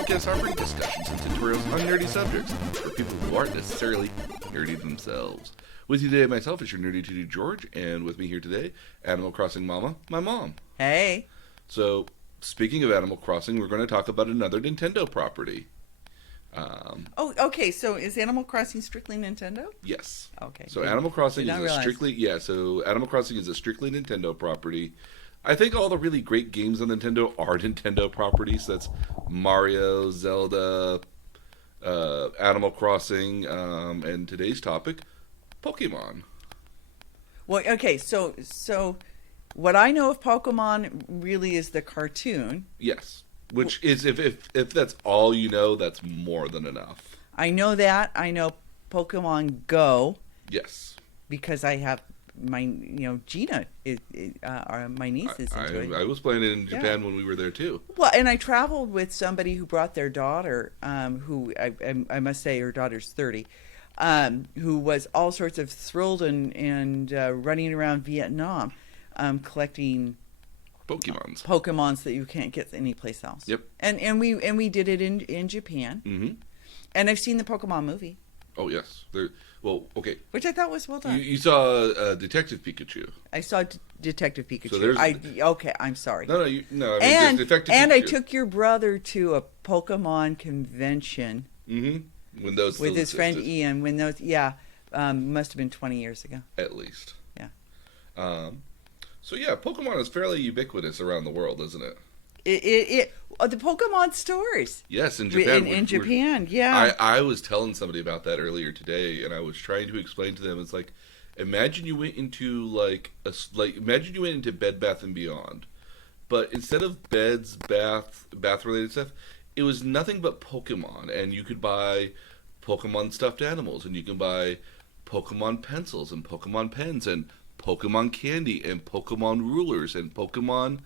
podcast offering discussions and tutorials on nerdy subjects for people who aren't necessarily nerdy themselves. With you today, myself, is your nerdy to George, and with me here today, Animal Crossing Mama, my mom. Hey. So, speaking of Animal Crossing, we're going to talk about another Nintendo property. Okay. So is Animal Crossing strictly Nintendo? Yes. Okay. So Animal Crossing is Animal Crossing is a strictly Nintendo property. I think all the really great games on Nintendo are Nintendo properties. That's Mario, Zelda, Animal Crossing, and today's topic, Pokemon. Well, okay. So what I know of Pokemon really is the cartoon. Yes. Which is, if that's all you know, that's more than enough. I know that. I know Pokemon Go. Yes. Because I have Gina, my niece is into it. I was playing it in Japan when we were there too. Well, and I traveled with somebody who brought their daughter, who I must say her daughter's 30, who was all sorts of thrilled and running around Vietnam, collecting Pokemons that you can't get anyplace else. Yep. And we did it in Japan. Mm-hmm. And I've seen the Pokemon movie. Oh yes. Okay. Which I thought was well done. You saw Detective Pikachu. I saw Detective Pikachu. So I'm sorry. No. I mean, Detective and Pikachu. I took your brother to a Pokemon convention. Mm-hmm. When those with his friend existed. Ian. When those, must have been 20 years ago. At least. Yeah. So yeah, Pokemon is fairly ubiquitous around the world, isn't it? The Pokemon stores. Yes, in Japan. In Japan, yeah. I was telling somebody about that earlier today, and I was trying to explain to them. It's like, imagine you went into imagine you went into Bed Bath and Beyond, but instead of beds, bath related stuff, it was nothing but Pokemon, and you could buy Pokemon stuffed animals, and you can buy Pokemon pencils and Pokemon pens and Pokemon candy and Pokemon rulers and Pokemon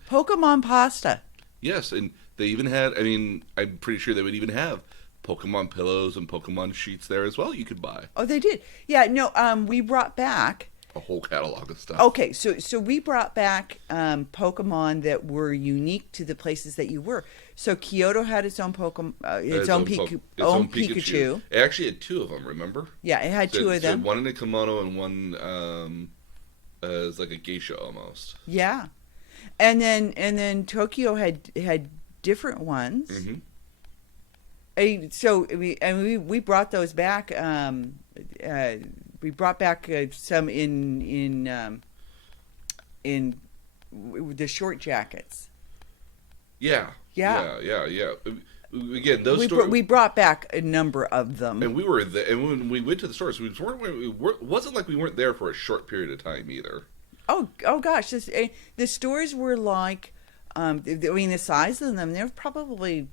pasta. Yes, and they even had, I'm pretty sure they would even have Pokemon pillows and Pokemon sheets there as well you could buy. Oh, they did. Yeah, no, we brought back a whole catalog of stuff. Okay, so we brought back Pokemon that were unique to the places that you were. So Kyoto had its own Pikachu. It actually had two of them, remember? Yeah, it had two of them. One in a kimono and one is like a geisha almost. Yeah. And then Tokyo had different ones. Mm-hmm. We brought those back. We brought back some in the short jackets. Yeah. Again, we brought back a number of them, and we were there. And when we went to the stores, wasn't like we weren't there for a short period of time either. Oh gosh! The stores were like, the size of them, they're probably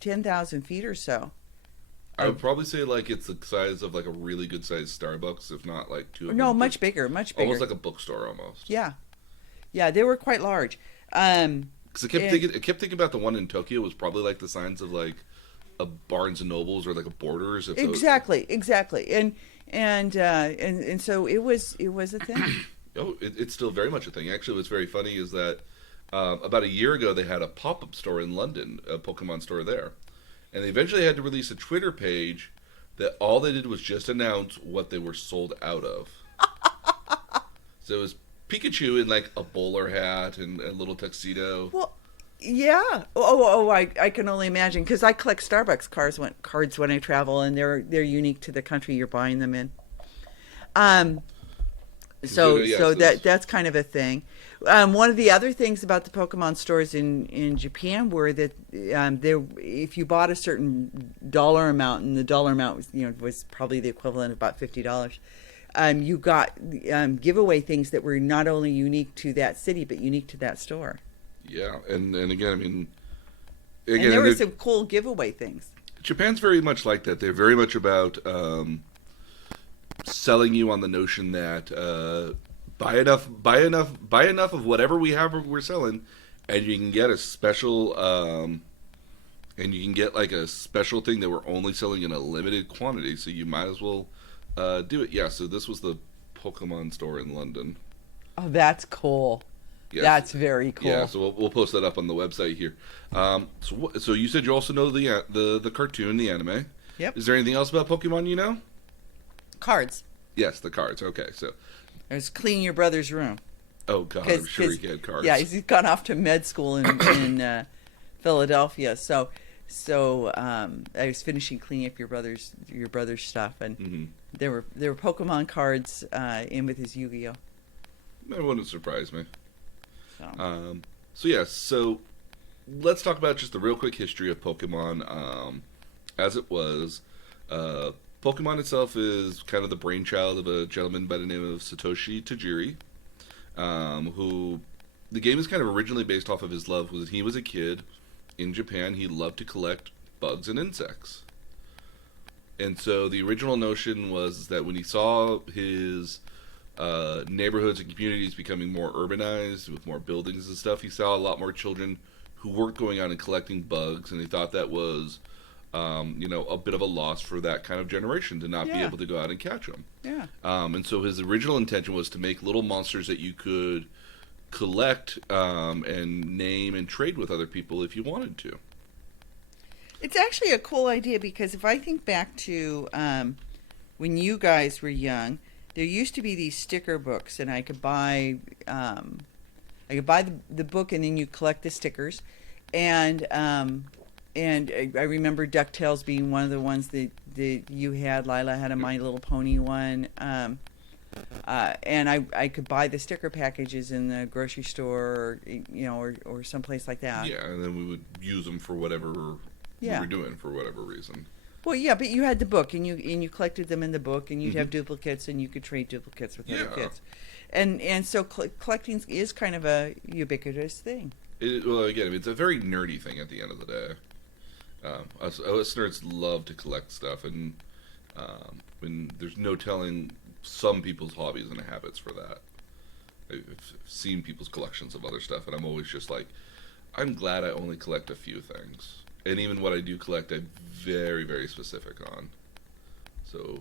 10,000 feet or so. I would probably say like it's the size of like a really good sized Starbucks, if not like two of them. No, much bigger. Almost like a bookstore almost. Yeah, they were quite large. Because I kept thinking about the one in Tokyo was probably like the size of like a Barnes and Nobles or like a Borders. Exactly, and so it was a thing. Oh, it's still very much a thing. Actually, what's very funny is that about a year ago they had a pop-up store in London, a Pokemon store there, and they eventually had to release a Twitter page that all they did was just announce what they were sold out of. So it was Pikachu in like a bowler hat and a little tuxedo. Well, yeah. I can only imagine because I collect Starbucks cards when I travel, and they're unique to the country you're buying them in. That's kind of a thing. One of the other things about the Pokemon stores in Japan were that if you bought a certain dollar amount, and the dollar amount was probably the equivalent of about $50, you got giveaway things that were not only unique to that city but unique to that store. Yeah, and again, and there were some cool giveaway things. Japan's very much like that. They're very much about selling you on the notion that buy enough of whatever we're selling, and you can get a special like a special thing that we're only selling in a limited quantity. So you might as well do it. Yeah. So this was the Pokemon store in London. Oh, that's cool. Yes. That's very cool. Yeah, so we'll post that up on the website here. So you said you also know the cartoon, the anime. Yep. Is there anything else about Pokemon you know? Cards. Yes, the cards. Okay, so. There's clean your brother's room. Oh God, I'm sure he had cards. Yeah, he's gone off to med school in Philadelphia. So I was finishing cleaning up your brother's stuff, and there were Pokemon cards in with his Yu-Gi-Oh. That wouldn't surprise me. So. So let's talk about just the real quick history of Pokemon as it was. Pokemon itself is kind of the brainchild of a gentleman by the name of Satoshi Tajiri, who the game is kind of originally based off of his love. When he was a kid in Japan, he loved to collect bugs and insects. And so the original notion was that when he saw his neighborhoods and communities becoming more urbanized with more buildings and stuff, he saw a lot more children who weren't going out and collecting bugs, and he thought that was a bit of a loss for that kind of generation to not be able to go out and catch them. Yeah. And so his original intention was to make little monsters that you could collect and name and trade with other people if you wanted to. It's actually a cool idea, because if I think back to when you guys were young, there used to be these sticker books, and I could buy the book, and then you collect the stickers, and I remember DuckTales being one of the ones that you had. Lila had a My Little Pony one, and I could buy the sticker packages in the grocery store, or someplace like that. Yeah, and then we would use them for whatever we were doing for whatever reason. Well, yeah, but you had the book, and you collected them in the book, and you'd have duplicates, and you could trade duplicates with other kids, and so collecting is kind of a ubiquitous thing. Again, it's a very nerdy thing at the end of the day. Us nerds love to collect stuff, and there's no telling some people's hobbies and habits for that. I've seen people's collections of other stuff, and I'm always just like, I'm glad I only collect a few things. And even what I do collect, I'm very, very specific on. So,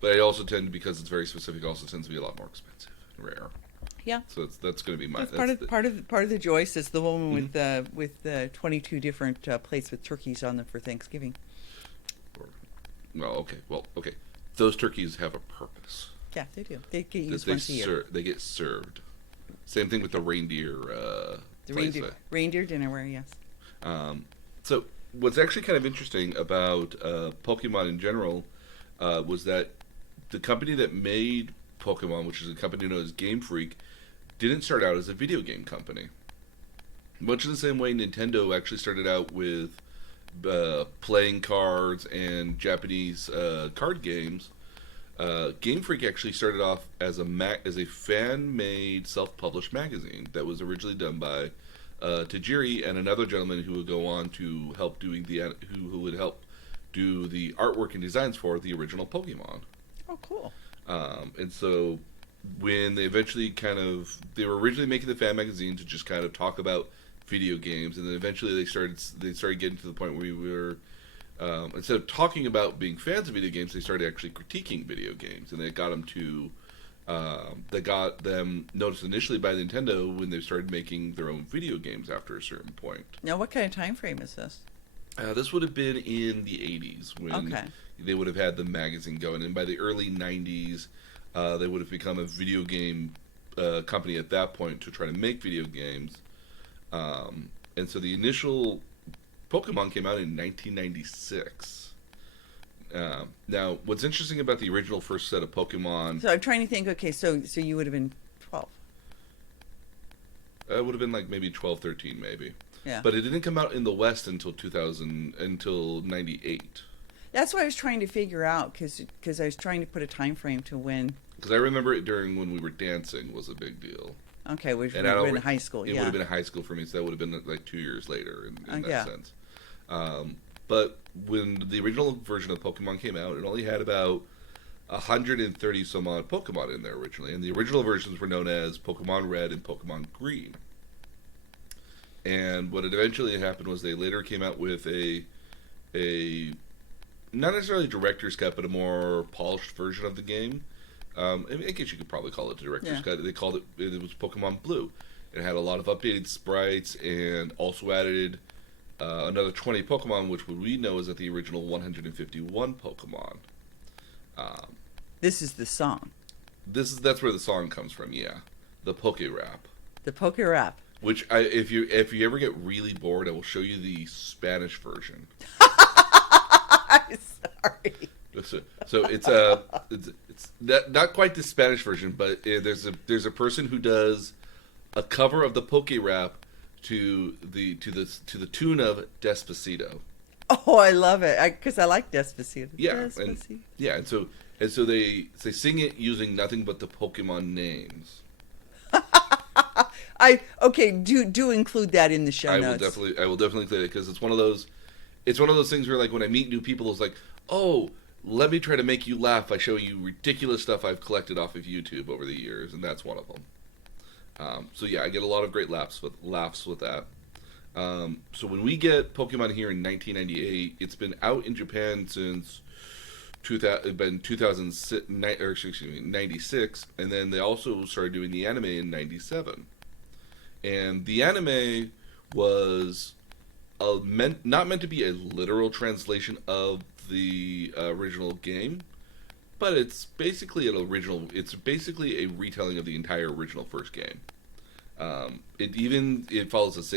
but I also tend, because it's very specific, also tends to be a lot more expensive and rare. Yeah. So that's going to be my. That's part of the joy. Says the woman with 22 different plates with turkeys on them for Thanksgiving. Okay. Those turkeys have a purpose. Yeah, they do. They get used once a year. They get served. Same thing with the reindeer. Reindeer dinnerware, yes. So what's actually kind of interesting about Pokemon in general was that the company that made Pokemon, which is a company known as Game Freak, didn't start out as a video game company. Much in the same way Nintendo actually started out with playing cards and Japanese card games, Game Freak actually started off as a fan-made, self-published magazine that was originally done by Tajiri and another gentleman who would go on to help who would help do the artwork and designs for the original Pokemon. Oh, cool. And so when they eventually they were originally making the fan magazine to just kind of talk about video games, and then eventually they started getting to the point where we were instead of talking about being fans of video games, they started actually critiquing video games, and that got them noticed initially by Nintendo when they started making their own video games after a certain point. Now, what kind of time frame is this? This would have been in the 80s when they would have had the magazine going, and by the early 90s, they would have become a video game company at that point to try to make video games. And so the initial Pokemon came out in 1996. Now, what's interesting about the original first set of Pokemon... So I'm trying to think, okay, so you would have been 12. It would have been maybe 12, 13, maybe. Yeah. But it didn't come out in the West until 98. That's what I was trying to figure out, because I was trying to put a time frame to when... Because I remember it during when we were dancing was a big deal. Okay, which would have been in high school, It would have been in high school for me, so that would have been 2 years later in that sense. But when the original version of Pokemon came out, it only had about 130 some odd Pokemon in there originally, and the original versions were known as Pokemon Red and Pokemon Green. And what had eventually happened was they later came out with a not necessarily director's cut, but a more polished version of the game I guess you could probably call it the director's Yeah. cut. They called it was Pokemon Blue. It had a lot of updated sprites and also added another 20 Pokemon, which we know is at the original 151 Pokemon. This is the song. That's where the song comes from. Yeah, the Poke Rap. The Poke Rap. Which if you ever get really bored, I will show you the Spanish version. I'm sorry. So it's not quite the Spanish version, but there's a person who does a cover of the Poke Rap to the tune of Despacito. Oh, I love it because I like Despacito. Yeah, Despacito. and so they sing it using nothing but the Pokemon names. Do include that in the show notes. I will definitely include it because it's one of those things where, like, when I meet new people, it's like, oh, let me try to make you laugh by showing you ridiculous stuff I've collected off of YouTube over the years, and that's one of them. So yeah, I get a lot of great laughs with that. So when we get Pokemon here in 1998, it's been out in Japan since 96, and then they also started doing the anime in 97. And the anime was not meant to be a literal translation of the original game, but it's basically It's basically a retelling of the entire original first game. It follows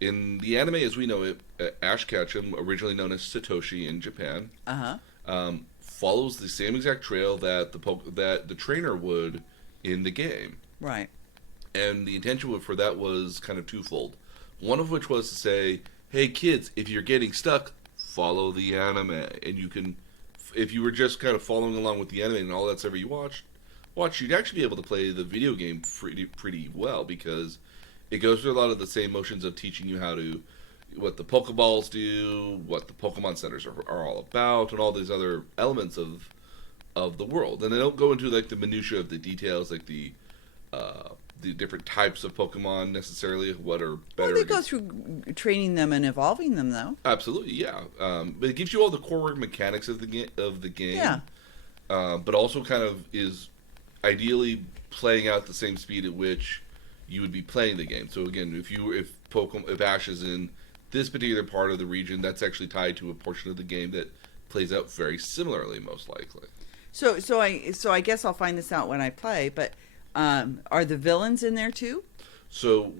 in the anime as we know it. Ash Ketchum, originally known as Satoshi in Japan, follows the same exact trail that the trainer would in the game. Right. And the intention for that was kind of twofold. One of which was to say, hey kids, if you're getting stuck, follow the anime. And you can, if you were just kind of following along with the anime and all that stuff you watched, you'd actually be able to play the video game pretty well, because it goes through a lot of the same motions of teaching you what the Pokeballs do, what the Pokemon centers are all about, and all these other elements of the world. And they don't go into like the minutia of the details, like the different types of Pokemon necessarily, what are better. Well, they go through training them and evolving them, though. Absolutely, yeah. But it gives you all the core mechanics of the game. Yeah. But also kind of is ideally playing out the same speed at which you would be playing the game. So again, if Ash is in this particular part of the region, that's actually tied to a portion of the game that plays out very similarly, most likely. So I guess I'll find this out when I play. But are the villains in there too? So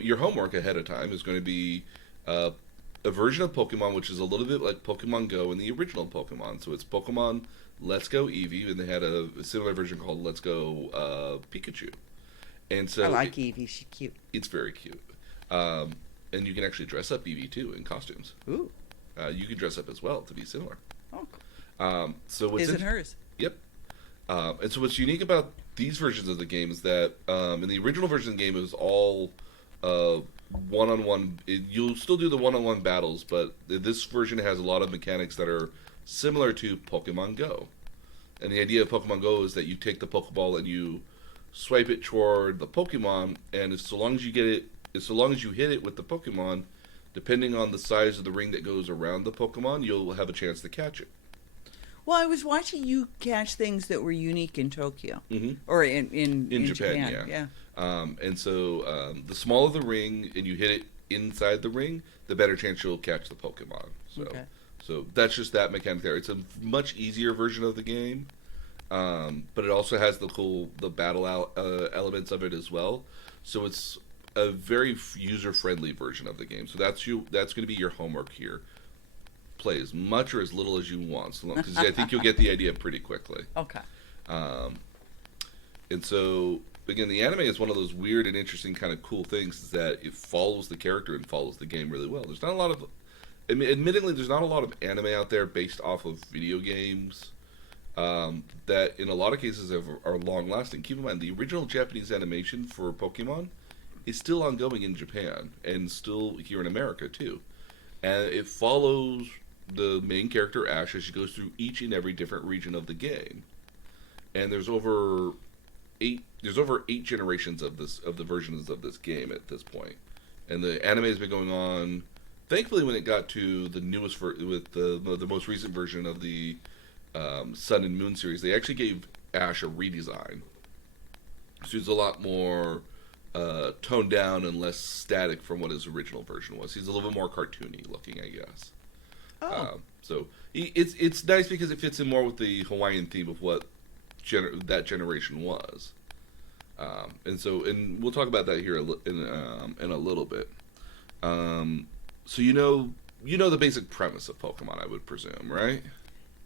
your homework ahead of time is going to be a version of Pokemon which is a little bit like Pokemon Go and the original Pokemon. So it's Pokemon Let's Go Eevee, and they had a similar version called Let's Go Pikachu. And so I like Eevee. She's cute. It's very cute. And you can actually dress up Eevee too in costumes. Ooh. You can dress up as well to be similar. Oh, cool. His and hers. Yep. And so what's unique about these versions of the game is that in the original version of the game it was all one-on-one. You'll still do the one-on-one battles, but this version has a lot of mechanics that are similar to Pokemon Go. And the idea of Pokemon Go is that you take the Pokeball and you swipe it toward the Pokemon, and so long as you hit it with the Pokemon, depending on the size of the ring that goes around the Pokemon, you'll have a chance to catch it. Well, I was watching you catch things that were unique in Tokyo, or in Japan. Yeah. And so the smaller the ring and you hit it inside the ring, the better chance you'll catch the Pokemon. So that's just that mechanic there. It's a much easier version of the game, but it also has the battle elements of it as well. So it's a very user-friendly version of the game. So that's going to be your homework here. Play as much or as little as you want, because I think you'll get the idea pretty quickly. Okay. And so, again, the anime is one of those weird and interesting kind of cool things, is that it follows the character and follows the game really well. There's not a lot of, admittedly, there's not a lot of anime out there based off of video games that, in a lot of cases, are long-lasting. Keep in mind, the original Japanese animation for Pokemon is still ongoing in Japan, and still here in America, too. And it follows the main character Ash as she goes through each and every different region of the game, and there's over eight generations of the versions of this game at this point, and the anime has been going on. Thankfully, when it got to the newest with the most recent version of the Sun and Moon series, they actually gave Ash a redesign. So he's a lot more toned down and less static from what his original version was. He's a little bit more cartoony looking, I guess. Oh. So it's nice because it fits in more with the Hawaiian theme of what that generation was. And we'll talk about that here in a little bit. So you know the basic premise of Pokemon, I would presume, right?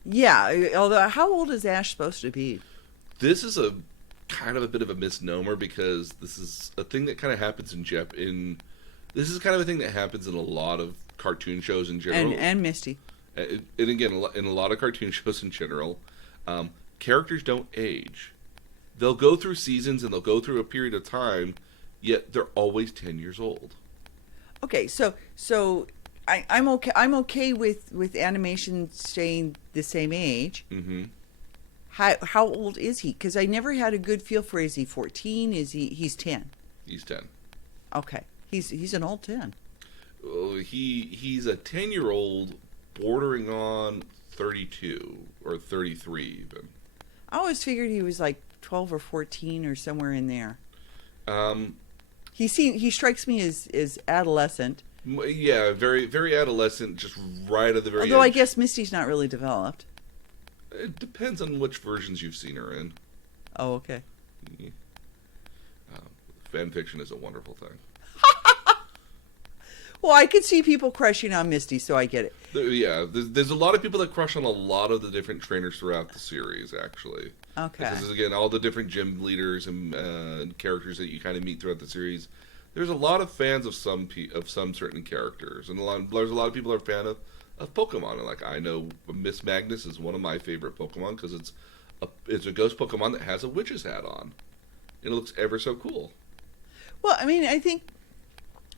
Yeah. Although, how old is Ash supposed to be? This is a kind of a bit of a misnomer because this is a thing that kind of happens this is kind of a thing that happens in a lot of cartoon shows in general. And Misty. And again, in a lot of cartoon shows in general, characters don't age. They'll go through seasons and they'll go through a period of time, yet they're always 10 years old. Okay, so I'm okay. I'm okay with animation staying the same age. Mm-hmm. How old is he? Because I never had a good feel for. Is he 14? He's 10? He's 10. Okay, he's an old 10. Well, he's a 10-year-old bordering on 32 or 33 even. I always figured he was like 12 or 14 or somewhere in there. He strikes me as adolescent. Yeah, very very adolescent, just right at the very Although edge. I guess Misty's not really developed. It depends on which versions you've seen her in. Oh, okay. Fan fiction is a wonderful thing. Well, I could see people crushing on Misty, so I get it. There's a lot of people that crush on a lot of the different trainers throughout the series, actually. Okay. This is, again, all the different gym leaders and characters that you kind of meet throughout the series. There's a lot of fans of some certain characters, and there's a lot of people that are fan of Pokemon. And like, I know Miss Magnus is one of my favorite Pokemon because it's a ghost Pokemon that has a witch's hat on, and it looks ever so cool. Well, I mean, I think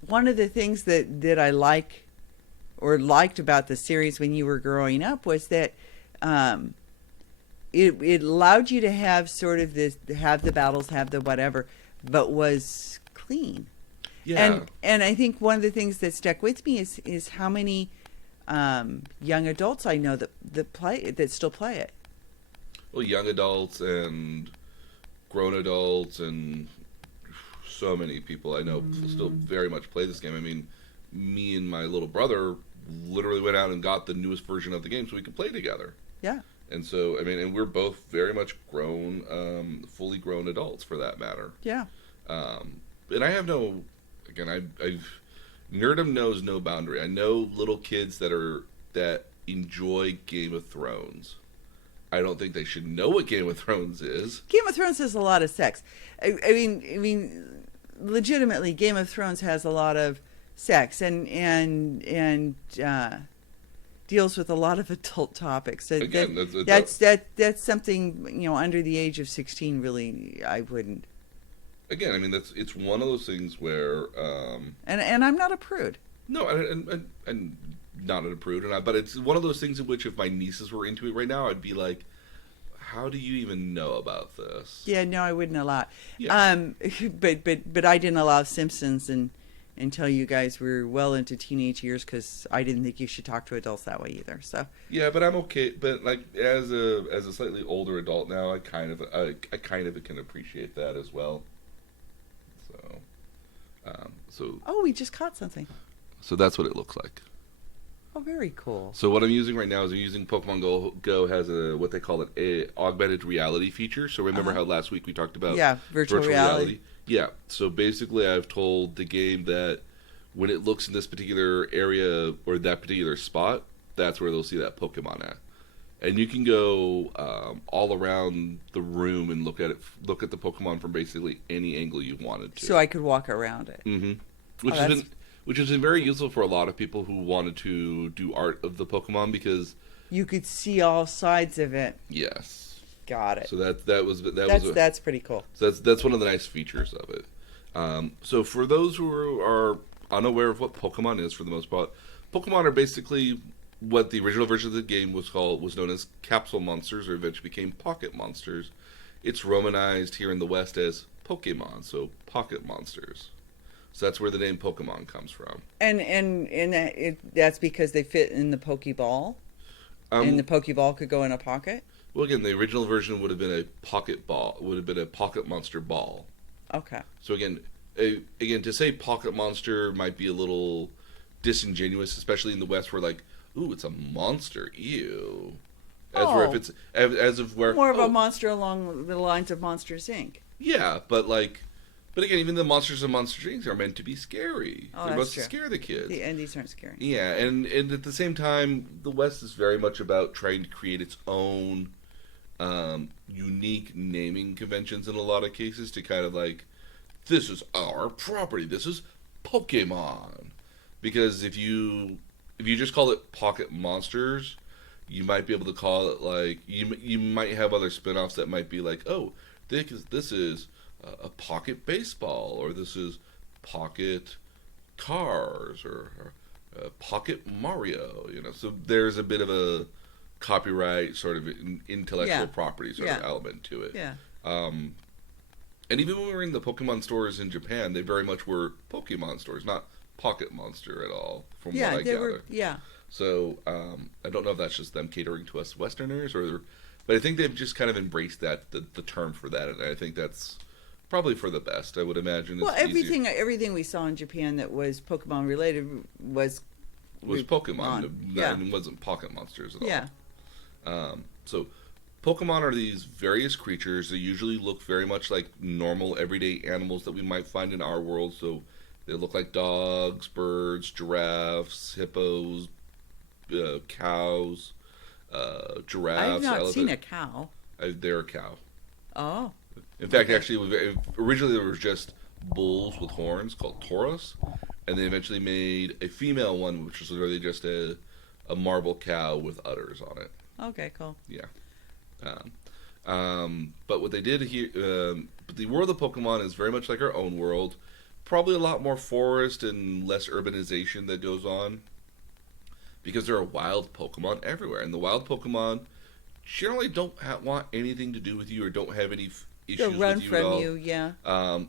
one of the things that I liked about the series when you were growing up was that it allowed you to have sort of have the battles, have the whatever, but was clean. Yeah. And I think one of the things that stuck with me is how many young adults I know that still play it. Well, young adults and grown adults and so many people I know still very much play this game. I mean, me and my little brother literally went out and got the newest version of the game so we could play together. Yeah. And so, I mean, and we're both very much grown, fully grown adults for that matter. Yeah. And I have I've nerdom knows no boundary. I know little kids that enjoy Game of Thrones. I don't think they should know what Game of Thrones is. Game of Thrones has a lot of sex. I mean, legitimately, Game of Thrones has a lot of sex and deals with a lot of adult topics. So Again, that's something, under the age of 16. Really, I wouldn't. Again, I mean, it's one of those things where and I'm not a prude. No, and not a prude, but it's one of those things in which if my nieces were into it right now, I'd be like, how do you even know about this? Yeah, no, I wouldn't allow it. Yeah. But I didn't allow Simpsons until you guys were well into teenage years because I didn't think you should talk to adults that way either. So yeah, but I'm okay. But like as a slightly older adult now, I kind of can appreciate that as well. So oh, we just caught something. So that's what it looks like. Oh, very cool. So what I'm using right now is Pokemon Go has what they call a augmented reality feature. So remember how last week we talked about virtual reality? Yeah. So basically I've told the game that when it looks in this particular area or that particular spot, that's where they'll see that Pokemon at. And you can go all around the room and look at the Pokemon from basically any angle you wanted to. So I could walk around it. Mm-hmm. Which has been very useful for a lot of people who wanted to do art of the Pokemon because you could see all sides of it. Yes. Got it. So that's pretty cool. So that's one of the nice features of it. So for those who are unaware of what Pokemon is, for the most part, Pokemon are basically what the original version of the game was known as capsule monsters, or eventually became pocket monsters. It's romanized here in the West as Pokemon, so pocket monsters. So that's where the name Pokemon comes from. And that's because they fit in the Pokeball? And the Pokeball could go in a pocket? Well, again, the original version would have been a pocket ball. Would have been a pocket monster ball. Okay. So again, to say pocket monster might be a little disingenuous, especially in the West, where like, ooh, it's a monster, ew. Where if it's as of where more of a monster along the lines of Monsters Inc. Yeah, but again, even the monsters of Monster Inc. are meant to be scary. Oh, They're that's supposed true. to scare the kids. And these aren't scary. Yeah, and at the same time, the West is very much about trying to create its own unique naming conventions in a lot of cases to kind of like, this is our property. This is Pokemon. Because if you just call it Pocket Monsters, you might be able to call it like you might have other spin-offs that might be like, oh, this is a Pocket Baseball, or this is Pocket Cars, or Pocket Mario. So there's a bit of a copyright sort of intellectual property sort of element to it. Yeah. And even when we were in the Pokemon stores in Japan, they very much were Pokemon stores, not Pocket Monster at all, from what I gather. So I don't know if that's just them catering to us Westerners, but I think they've just kind of embraced that the term for that, and I think that's probably for the best. I would imagine. Well, everything we saw in Japan that was Pokemon related was Pokemon. It wasn't Pocket Monsters at all. Yeah. So Pokemon are these various creatures. They usually look very much like normal everyday animals that we might find in our world. So they look like dogs, birds, giraffes, hippos, cows, giraffes. I've not seen a cow. They're a cow. Oh. In fact, actually, originally there was just bulls with horns called tauros, and they eventually made a female one, which was really just a marble cow with udders on it. Okay, cool. Yeah. But what they did here, but the world of Pokemon is very much like our own world. Probably a lot more forest and less urbanization that goes on, because there are wild Pokemon everywhere, and the wild Pokemon generally don't want anything to do with you or don't have any issues They'll run with you from at all. you, yeah.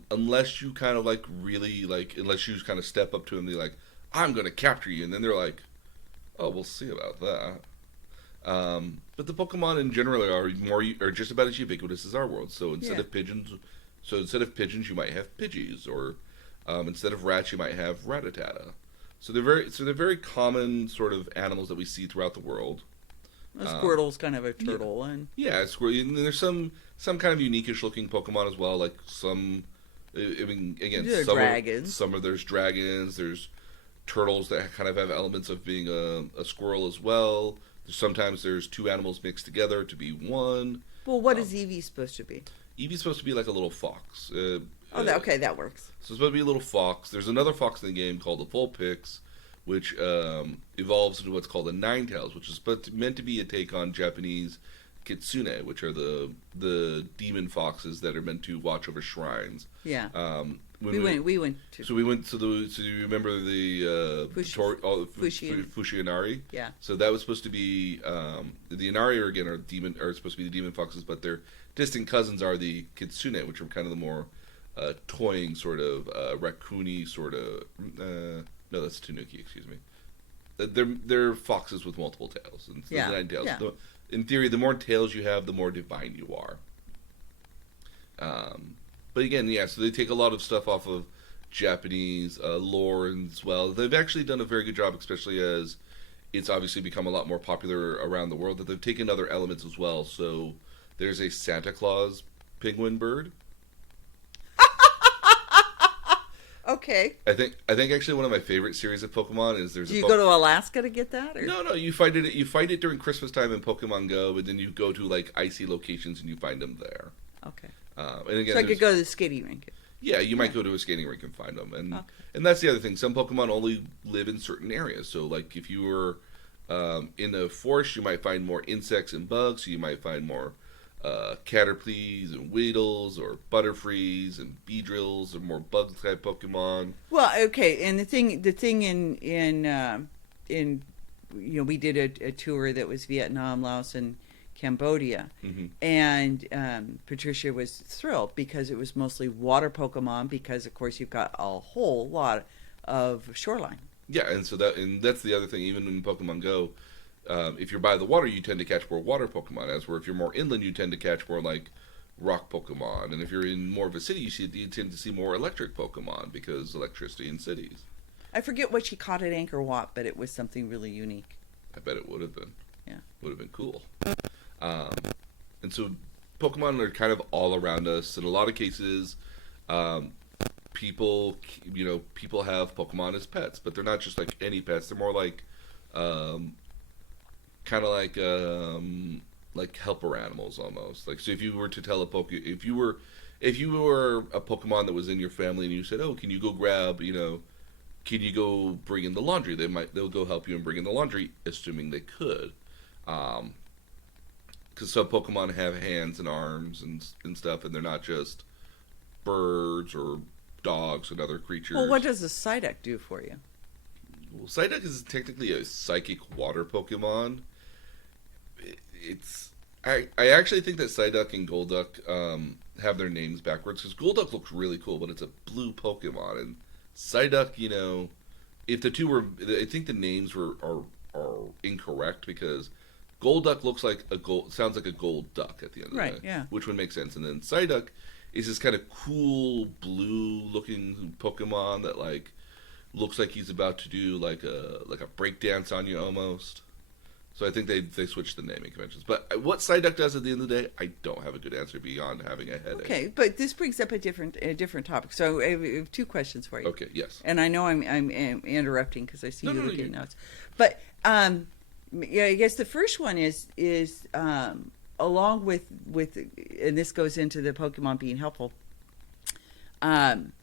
Unless you kind of like really like, unless you just kind of step up to them, they're like, "I'm going to capture you," and then they're like, "Oh, we'll see about that." But the Pokemon in general are just about as ubiquitous as our world. So instead of pigeons, you might have Pidgeys, or instead of rats, you might have Rattata. So they're very common sort of animals that we see throughout the world. A Squirtle's kind of a turtle, and and there's some kind of unique-ish looking Pokemon as well. Like some, I mean, again, dragons. There's dragons. There's turtles that kind of have elements of being a squirrel as well. Sometimes there's two animals mixed together to be one. Well, what is Eevee supposed to be? Eevee's supposed to be like a little fox. Okay, that works. So it's supposed to be a little fox. There's another fox in the game called the Vulpix, which evolves into what's called a Ninetales, which is meant to be a take on Japanese kitsune, which are the demon foxes that are meant to watch over shrines. Yeah. We went to. So we went to so you remember the Fushinari? Yeah. So that was supposed to be the Inari are supposed to be the demon foxes, but their distant cousins are the kitsune, which are kind of the more toying sort of raccoony sort of. No, that's Tanuki. Excuse me. They're foxes with multiple tails. And yeah. Nine tails. Yeah. In theory, the more tails you have, the more divine you are. But again, so they take a lot of stuff off of Japanese lore as well. They've actually done a very good job, especially as it's obviously become a lot more popular around the world, that they've taken other elements as well. So there's a Santa Claus penguin bird. Okay. I think actually one of my favorite series of Pokemon is Do you go to Alaska to get that? Or? No, you find it during Christmas time in Pokemon Go, but then you go to like icy locations and you find them there. Okay. And again, so I could go to the skating rink. Yeah, you might go to a skating rink and find them, and that's the other thing. Some Pokemon only live in certain areas. So like if you were in the forest, you might find more insects and bugs. So you might find more Caterpies and Weedles, or Butterfrees and Beedrills, or more bug type Pokemon. Well, okay, and the thing in we did a tour that was Vietnam, Laos, and Cambodia, and Patricia was thrilled because it was mostly water Pokemon, because of course you've got a whole lot of shoreline. Yeah, and that's the other thing. Even in Pokemon Go, if you're by the water, you tend to catch more water Pokemon, as where if you're more inland, you tend to catch more like rock Pokemon, and if you're in more of a city, you tend to see more electric Pokemon because electricity in cities. I forget what she caught at Angkor Wat, but it was something really unique. I bet it would have been. Yeah, would have been cool. And so Pokemon are kind of all around us. In a lot of cases, people have Pokemon as pets, but they're not just like any pets. They're more like, kind of like helper animals almost. Like, so if you were to tell if you were a Pokemon that was in your family and you said, "Oh, can you go grab, can you go bring in the laundry?" They'll go help you and bring in the laundry, assuming they could. Because some Pokemon have hands and arms and stuff, and they're not just birds or dogs and other creatures. Well, what does a Psyduck do for you? Well, Psyduck is technically a psychic water Pokemon. I actually think that Psyduck and Golduck have their names backwards, because Golduck looks really cool, but it's a blue Pokemon, and Psyduck, if the two were, I think the names are incorrect, because Golduck sounds like a gold duck at the end of the day. Right, yeah. Which would make sense. And then Psyduck is this kind of cool blue looking Pokemon that like looks like he's about to do like a breakdance on you almost. So I think they switched the naming conventions. But what Psyduck does at the end of the day, I don't have a good answer beyond having a headache. Okay, but this brings up a different topic. So I have two questions for you. Okay, yes. And I know I'm interrupting because I see you looking at No. notes. But yeah, I guess the first one is along with and this goes into the Pokemon being helpful. One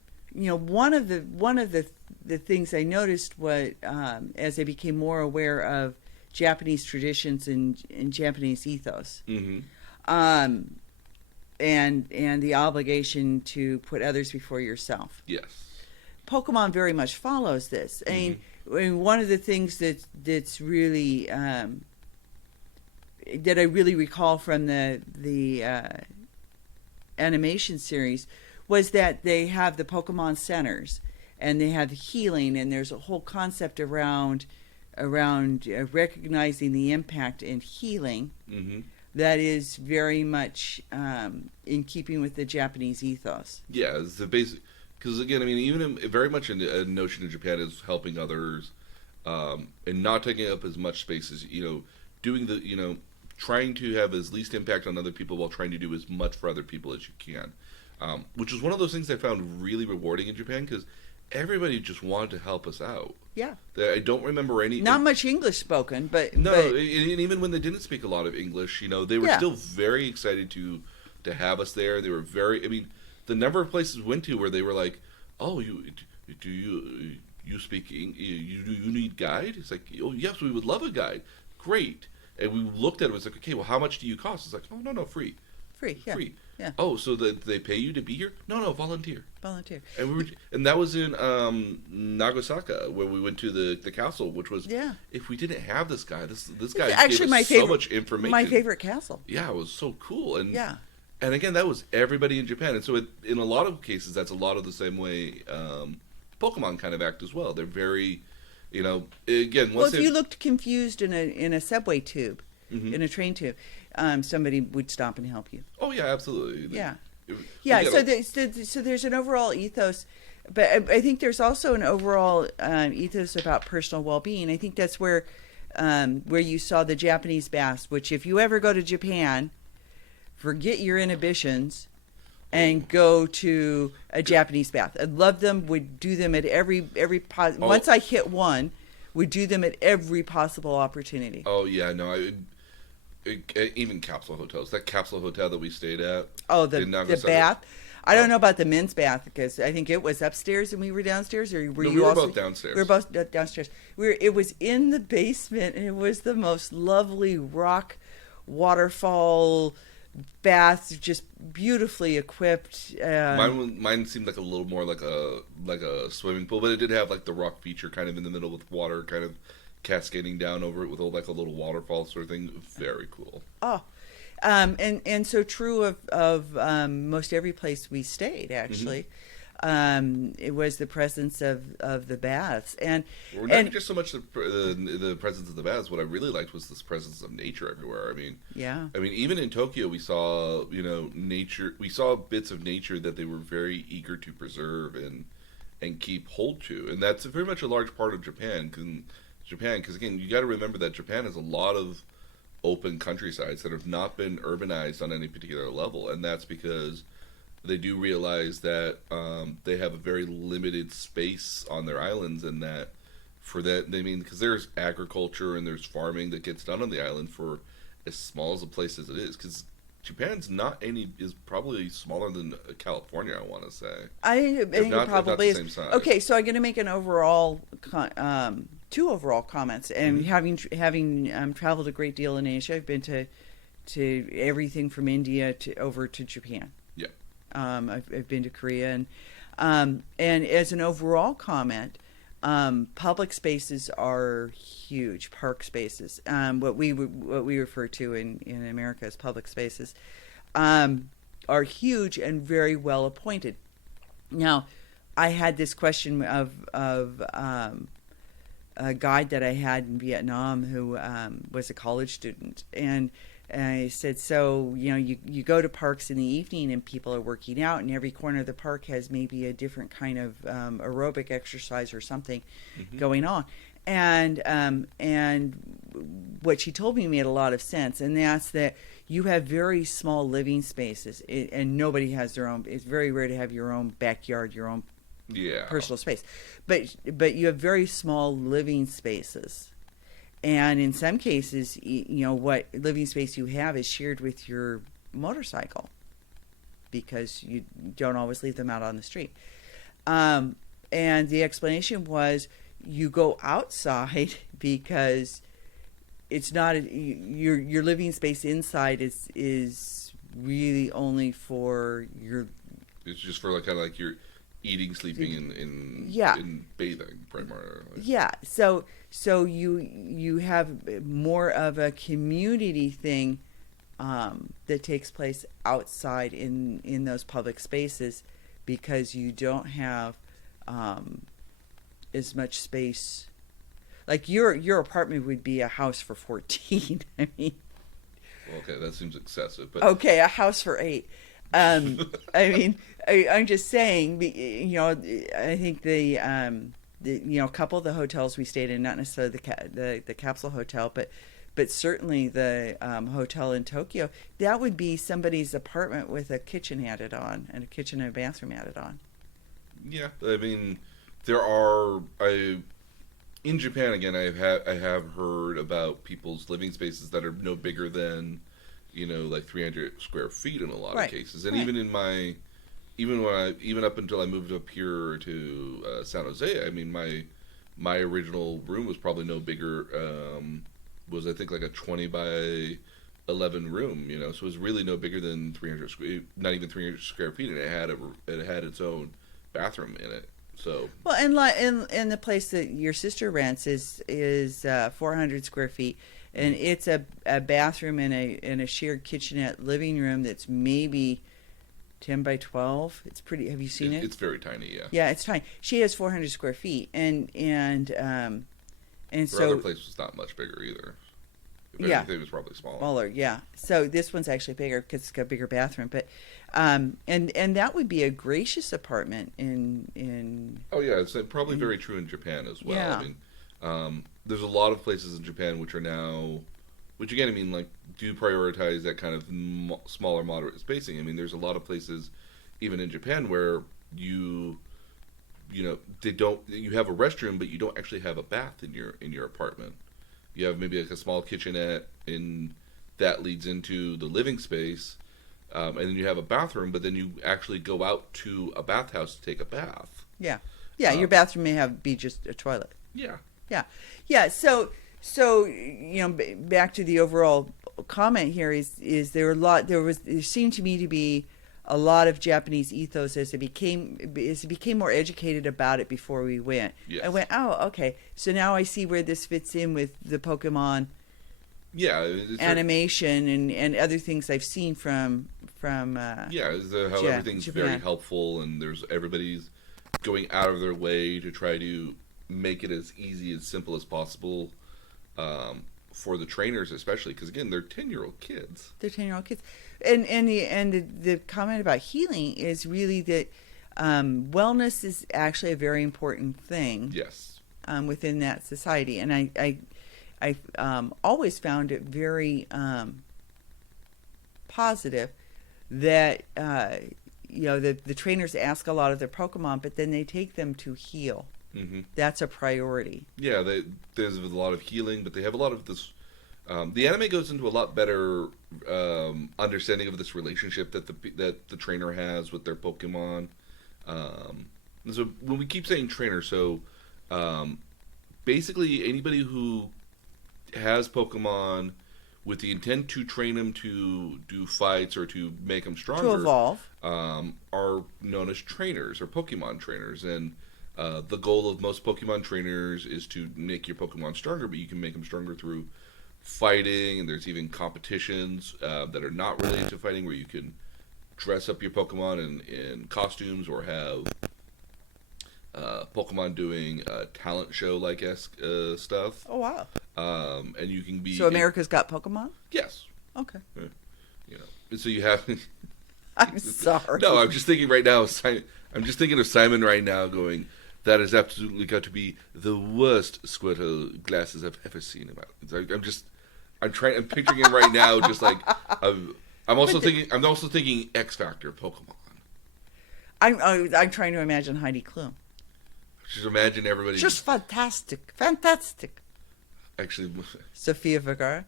of the things I noticed was as I became more aware of Japanese traditions and Japanese ethos, Mm-hmm. and the obligation to put others before yourself. Yes. Pokemon very much follows this. I mean, one of the things that's really that I really recall from the animation series was that they have the Pokemon centers and they have healing, and there's a whole concept around recognizing the impact and healing. Mm-hmm. That is very much in keeping with the Japanese ethos. Yeah, it's the basic. Because again, I mean, even very much a notion in Japan is helping others, and not taking up as much space as doing the trying to have as least impact on other people while trying to do as much for other people as you can, which is one of those things I found really rewarding in Japan, because everybody just wanted to help us out. Yeah. I don't remember any. Not much English spoken, but no, but, and even when they didn't speak a lot of English, they were still very excited to have us there. They were very. I mean, the number of places we went to where they were like, "Oh, you speak you need guide?" It's like, "Oh, yes, we would love a guide." Great. And we looked at it. It was like, "Okay, well, how much do you cost?" It's like, "Oh, no, free." Free, yeah. Free. Yeah. Oh, so they pay you to be here? No, volunteer. Volunteer. And that was in Nagasaka, where we went to the castle, which was, if we didn't have this guy, this guy actually gave us so much information. My favorite castle. Yeah, it was so cool. And yeah. And again, that was everybody in Japan. And so in a lot of cases, that's a lot of the same way Pokemon kind of act as well. They're very, again, once if you looked confused in a subway tube, mm-hmm. in a train tube, somebody would stop and help you. Oh yeah, absolutely. Yeah, so there's an overall ethos, but I think there's also an overall ethos about personal well-being. I think that's where you saw the Japanese baths, which if you ever go to Japan, forget your inhibitions and go to a Japanese bath. I love them. Would do them at every once I hit one, would do them at every possible opportunity. Oh yeah, no, even capsule hotels. That capsule hotel that we stayed at. Oh, the bath. I don't know about the men's bath, because I think it was upstairs and we were downstairs. Or we were both downstairs. We were both downstairs. It was in the basement, and it was the most lovely rock waterfall bath, just beautifully equipped. Mine seemed like a little more like a swimming pool, but it did have like the rock feature kind of in the middle with water kind of cascading down over it with like a little waterfall sort of thing. Very cool. Oh, and so true of most every place we stayed, actually. It was the presence of the baths, Well, not just so much the presence of the baths. What I really liked was this presence of nature everywhere. Yeah. I mean, even in Tokyo, we saw nature. We saw bits of nature that they were very eager to preserve and keep hold to, and that's very much a large part of Japan. Because again, you got to remember that Japan has a lot of open countrysides that have not been urbanized on any particular level, and that's because they do realize that they have a very limited space on their islands, and that for that because there's agriculture and there's farming that gets done on the island for as small as a place as it is. Because Japan's is probably smaller than California, I want to say. I think it probably is. Same size. Okay, so I'm going to make an overall, two overall comments. And having traveled a great deal in Asia, I've been to everything from India over to Japan. Yeah. I've been to Korea, and as an overall comment, public spaces are huge. Park spaces, what we refer to in America as public spaces, are huge and very well appointed. Now, I had this question of a guide that I had in Vietnam who was a college student, and I said, so, you go to parks in the evening and people are working out, and every corner of the park has maybe a different kind of aerobic exercise or something going on. And what she told me made a lot of sense, and that's that you have very small living spaces, and nobody has their own. It's very rare to have your own backyard, your own personal space. But you have very small living spaces. And in some cases, what living space you have is shared with your motorcycle because you don't always leave them out on the street. And the explanation was you go outside because it's not your living space inside is really only for your. It's just for kind of like your eating, sleeping, and bathing primarily. Yeah. So you have more of a community thing that takes place outside in those public spaces because you don't have as much space. Like your apartment would be a house for 14. I mean, okay, that seems excessive. But okay, a house for 8. I mean, I'm just saying. I think a couple of the hotels we stayed in, not necessarily the capsule hotel, but certainly the hotel in Tokyo, that would be somebody's apartment with a kitchen added on and a kitchen and a bathroom added on. Yeah, I mean, there are. In Japan again, I have heard about people's living spaces that are no bigger than, like 300 square feet in a lot of cases, and even up until I moved up here to San Jose, I mean my original room was probably no bigger. Was I think like a 20 by 11 room, so it was really no bigger than 300 not even 300 square feet, and it had its own bathroom in it. So well, and the place that your sister rents is 400 square feet, and it's a bathroom and a shared kitchenette living room that's maybe 10 by 12. It's pretty. Have you seen it? It's very tiny. Yeah. Yeah, it's tiny. She has 400 square feet, and Her so other place was not much bigger either. If anything, it was probably smaller. Smaller, yeah. So this one's actually bigger because it's got a bigger bathroom, but and that would be a gracious apartment in. Oh yeah, it's probably very true in Japan as well. Yeah. I mean, there's a lot of places in Japan which are now, which again, I mean, like do prioritize that kind of smaller, moderate spacing. I mean, there's a lot of places, even in Japan, where they don't. You have a restroom, but you don't actually have a bath in your apartment. You have maybe like a small kitchenette, and that leads into the living space, and then you have a bathroom, but then you actually go out to a bathhouse to take a bath. Yeah, your bathroom may be just a toilet. Yeah. So back to the overall comment here is there seemed to me to be a lot of Japanese ethos as it became more educated about it before we went. Yes. I went, oh, okay. So now I see where this fits in with the Pokemon Yeah, animation and other things I've seen from how everything's Japan. very helpful, and everybody's going out of their way to try to make it as easy, as simple as possible for the trainers, especially because again, they're 10-year-old kids. They're 10-year-old kids, and the comment about healing is really that wellness is actually a very important thing. Yes. Within that society, and I always found it very positive that the trainers ask a lot of their Pokemon, but then they take them to heal. Mm-hmm. That's a priority. Yeah, there's a lot of healing, but they have a lot of this. The anime goes into a lot better understanding of this relationship that the trainer has with their Pokemon. So when we keep saying trainer, basically anybody who has Pokemon with the intent to train them to do fights or to make them stronger, to evolve, are known as trainers or Pokemon trainers. And the goal of most Pokemon trainers is to make your Pokemon stronger, but you can make them stronger through fighting, and there's even competitions that are not related to fighting where you can dress up your Pokemon in costumes or have Pokemon doing talent show like stuff. Oh wow! And you can be. So America's Got Pokemon? Yes. Okay. So you have. I'm sorry. No, I'm just thinking right now. I'm just thinking of Simon right now, going, "That has absolutely got to be the worst Squirtle glasses I've ever seen." I'm picturing him right now, just like. I'm also thinking X Factor Pokemon. I'm trying to imagine Heidi Klum. Just imagine everybody. Just fantastic. Actually, Sofia Vergara.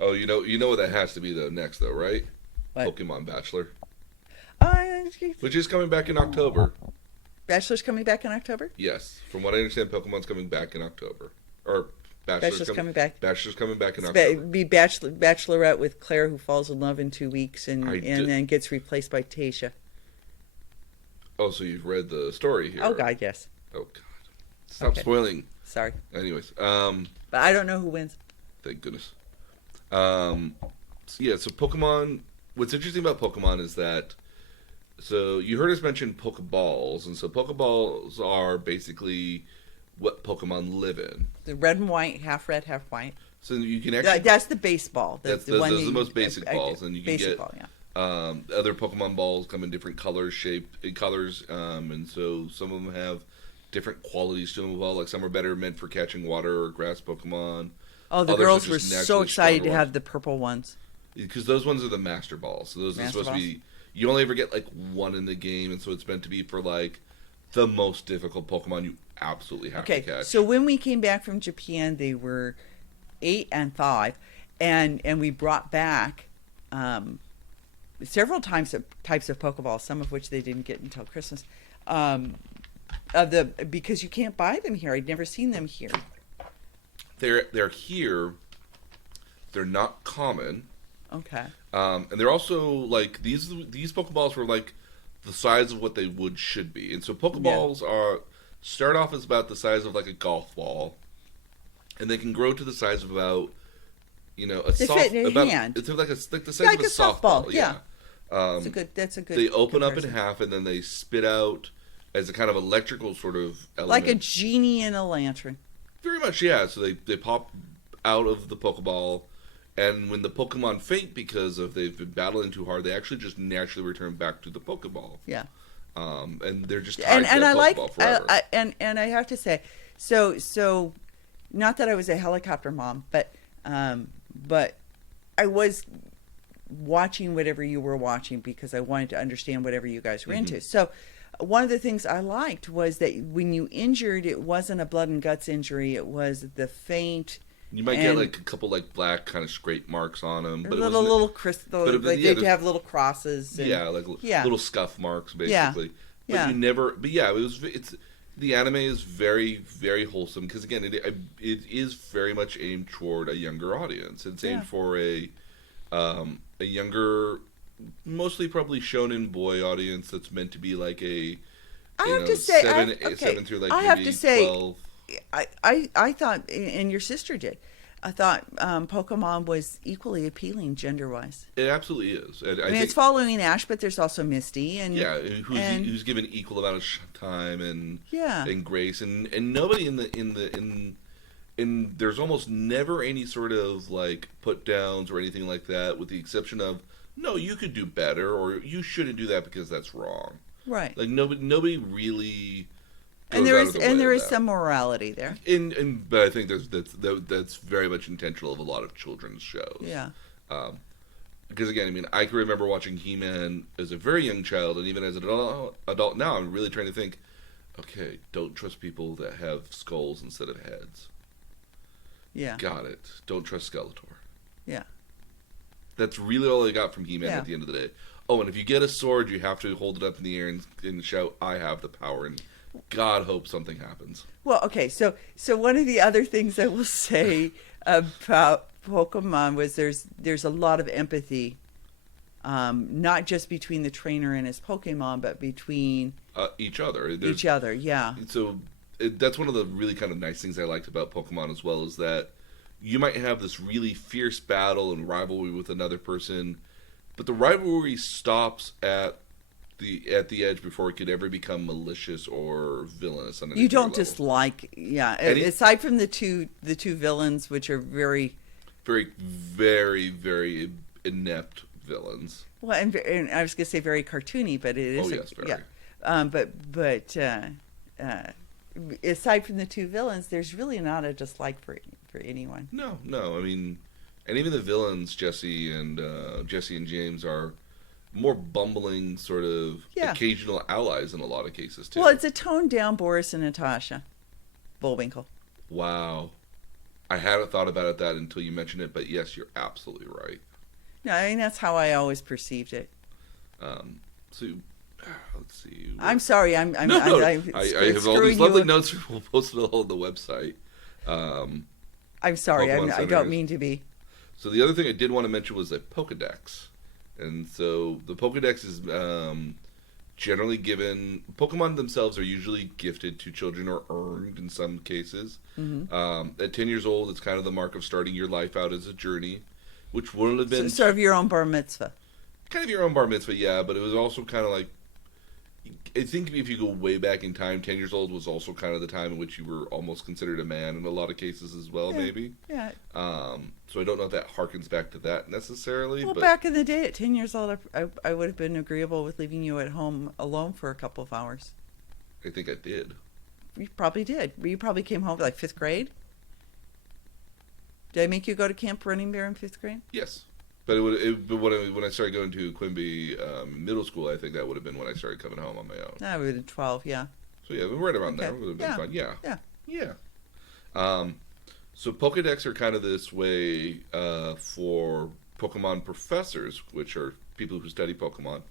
Oh, you know what that has to be next though, right? What? Pokemon Bachelor. Oh, Which is coming back in October. Bachelor's coming back in October? Yes, from what I understand, Pokemon's coming back in October. Or Bachelor's coming back. Bachelor's coming back in October. Be Bachelorette with Claire, who falls in love in 2 weeks and then gets replaced by Tasha. Oh, so you've read the story here? Oh God, yes. Oh God, stop spoiling. Sorry. Anyways, but I don't know who wins. Thank goodness. So Pokemon. What's interesting about Pokemon is that. So you heard us mention Pokeballs, and so Pokeballs are basically what Pokemon live in. The red and white, half red, half white. So you can actually. That's the baseball. Those are the most basic balls, and you can get. Ball, yeah. Other Pokemon balls come in different colors, and so some of them have different qualities to them as well. Like some are better meant for catching water or grass Pokemon. Oh, the girls were so excited to have the purple ones. Because those ones are the Master Balls. So those are supposed to be... You only ever get like one in the game, and so it's meant to be for like the most difficult Pokemon you absolutely have to catch. Okay, so when we came back from Japan, they were 8 and 5, and we brought back... several types of Pokeballs, some of which they didn't get until Christmas, because you can't buy them here. I'd never seen them here. They're here. They're not common. Okay. And they're also like these Pokeballs were like the size of what they should be, and so Pokeballs start off as about the size of like a golf ball, and they can grow to the size of about. It's like the size of a softball. Yeah. That's a good. They open up in half, and then they spit out as a kind of electrical sort of element. Like a genie in a lantern. Very much, yeah. So they pop out of the Pokeball, and when the Pokemon faint because they've been battling too hard, they actually just naturally return back to the Pokeball. Yeah. And they're just tied to that Pokeball forever. And I have to say, so not that I was a helicopter mom, but I was watching whatever you were watching because I wanted to understand whatever you guys were into. So one of the things I liked was that when you injured, it wasn't a blood and guts injury. It was the faint. You might get like a couple like black kind of scrape marks on them, but little crystal. They'd have little crosses. And, little scuff marks basically. Yeah. But you never. But yeah, the anime is very, very wholesome because again, it is very much aimed toward a younger audience. It's aimed for a younger, mostly probably shonen boy audience that's meant to be like a. I have to say, 7 through like I have to say, 12. I thought, and your sister did. I thought Pokemon was equally appealing gender-wise. It absolutely is. And I I mean, think, it's following Ash, but there's also Misty, and yeah, who's given equal amount of time yeah, and grace, and nobody in there's almost never any sort of like put downs or anything like that, with the exception of, no, you could do better, or you shouldn't do that because that's wrong. right. Like nobody really. And there is some morality there. But I think that's very much intentional of a lot of children's shows. Yeah. Because again, I mean, I can remember watching He-Man as a very young child, and even as an adult now, I'm really trying to think, okay, don't trust people that have skulls instead of heads. Yeah. Got it. Don't trust Skeletor. Yeah. That's really all I got from He-Man Yeah. at the end of the day. Oh, and if you get a sword, you have to hold it up in the air and shout, "I have the power," and God hope something happens. Well, okay, so one of the other things I will say about Pokemon was there's a lot of empathy, not just between the trainer and his Pokemon, but between Each other. each other. Yeah. So that's one of the really kind of nice things I liked about Pokemon as well, is that you might have this really fierce battle and rivalry with another person, but the rivalry stops at the edge before it could ever become malicious or villainous. On You don't level. dislike, aside from the two villains, which are very, very, very, very inept villains. well, and I was going to say very cartoony, but it is. Oh yes, very. Yeah. But aside from the two villains, there's really not a dislike for anyone. No. I mean, and even the villains, Jesse and James, are more bumbling, sort of occasional allies in a lot of cases too. Well, it's a toned down Boris and Natasha Bullwinkle. Wow, I hadn't thought about that until you mentioned it, but yes, you're absolutely right. No, I mean that's how I always perceived it. So let's see. I'm sorry. I'm I have all these lovely notes. We'll post it all on the website. I'm sorry. I don't mean to be. So the other thing I did want to mention was a Pokedex. And so the Pokedex is generally given. Pokemon themselves are usually gifted to children or earned in some cases. Mm-hmm. At 10 years old, it's kind of the mark of starting your life out as a journey, which wouldn't have been... So sort of your own bar mitzvah. Kind of your own bar mitzvah, yeah, but it was also kind of like... I think if you go way back in time, 10 years old was also kind of the time in which you were almost considered a man in a lot of cases as well, maybe. Yeah. So I don't know if that harkens back to that necessarily. Well, but back in the day, at 10 years old, I would have been agreeable with leaving you at home alone for a couple of hours. I think I did. You probably did. You probably came home like 5th grade. Did I make you go to Camp Running Bear in 5th grade? Yes. But but when I started going to Quimby middle school, I think that would have been when I started coming home on my own. I would have been 12, yeah. So yeah, right around there. Okay. It would have been fun. Yeah. Yeah. So Pokedex are kind of this way for Pokemon professors, which are people who study Pokemon,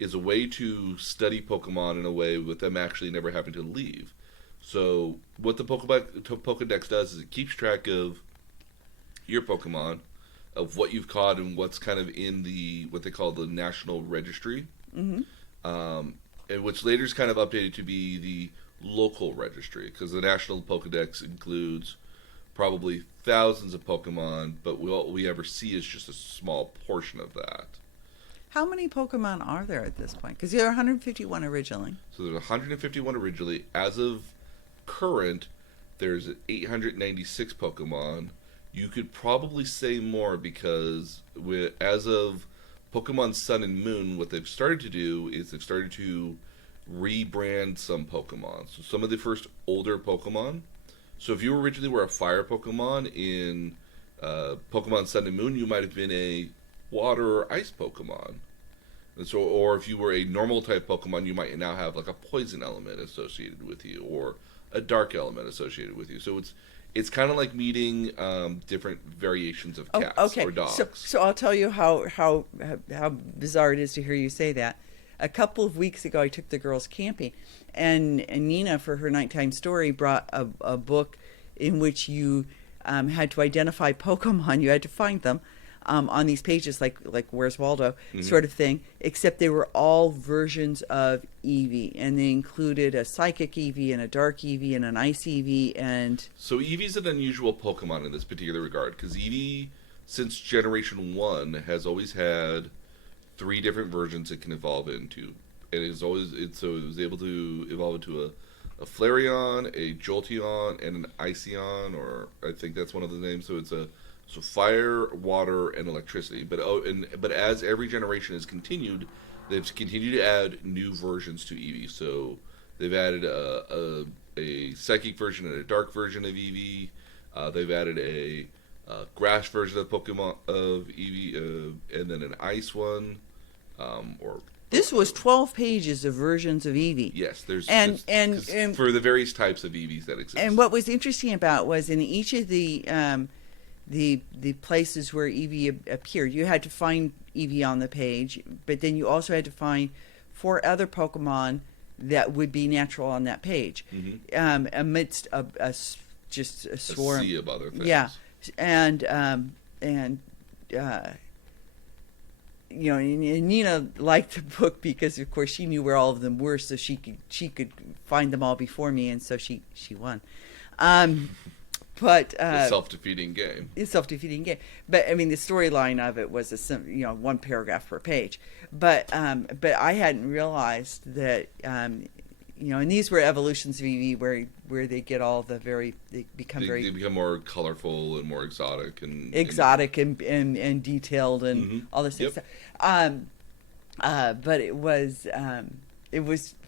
is a way to study Pokemon in a way with them actually never having to leave. So what the Pokedex does is it keeps track of your Pokemon, of what you've caught and what's kind of in what they call the National Registry, and which later is kind of updated to be the local registry, because the National Pokedex includes probably thousands of Pokemon, but all we ever see is just a small portion of that. How many Pokemon are there at this point? Because there are 151 originally. So there's 151 originally. As of current, there's 896 Pokemon. You could probably say more, because as of Pokemon Sun and Moon, what they've started to do is they've started to rebrand some Pokemon. So some of the first older Pokemon. So if you originally were a fire Pokemon in Pokemon Sun and Moon, you might have been a water or ice Pokemon. And so, or if you were a normal type Pokemon, you might now have like a poison element associated with you, or a dark element associated with you. So it's kind of like meeting different variations of cats or dogs. So I'll tell you how bizarre it is to hear you say that. A couple of weeks ago, I took the girls camping, and Nina, for her nighttime story, brought a book in which you had to identify Pokemon. You had to find them on these pages, like Where's Waldo Mm-hmm. sort of thing, except they were all versions of Eevee, and they included a psychic Eevee and a dark Eevee and an ice Eevee, and So Eevee's an unusual Pokemon in this particular regard, because Eevee, since Generation 1, has always had 3 different versions it can evolve into. And so it was able to evolve into a Flareon, a Jolteon, and an Iceon, or I think that's one of the names. So it's so fire, water, and electricity. But as every generation has continued, they've continued to add new versions to Eevee. So they've added a psychic version and a dark version of Eevee. They've added a grass version of Pokemon of Eevee, and then an ice one. this was 12 pages of versions of Eevee. Yes, and for the various types of Eevees that exist. And what was interesting about was in each of the places where Eevee appeared, you had to find Eevee on the page, but then you also had to find 4 other Pokemon that would be natural on that page, amidst just a swarm, a sea of other things. Yeah, and you know, and Nina liked the book because, of course, she knew where all of them were, so she could find them all before me, and so she won. But It's a self-defeating game. It's a self-defeating game. But I mean, the storyline of it was one paragraph per page. But I hadn't realized that and these were evolutions of Eevee where they get all the they become more colorful and more exotic and detailed and all this stuff. But it was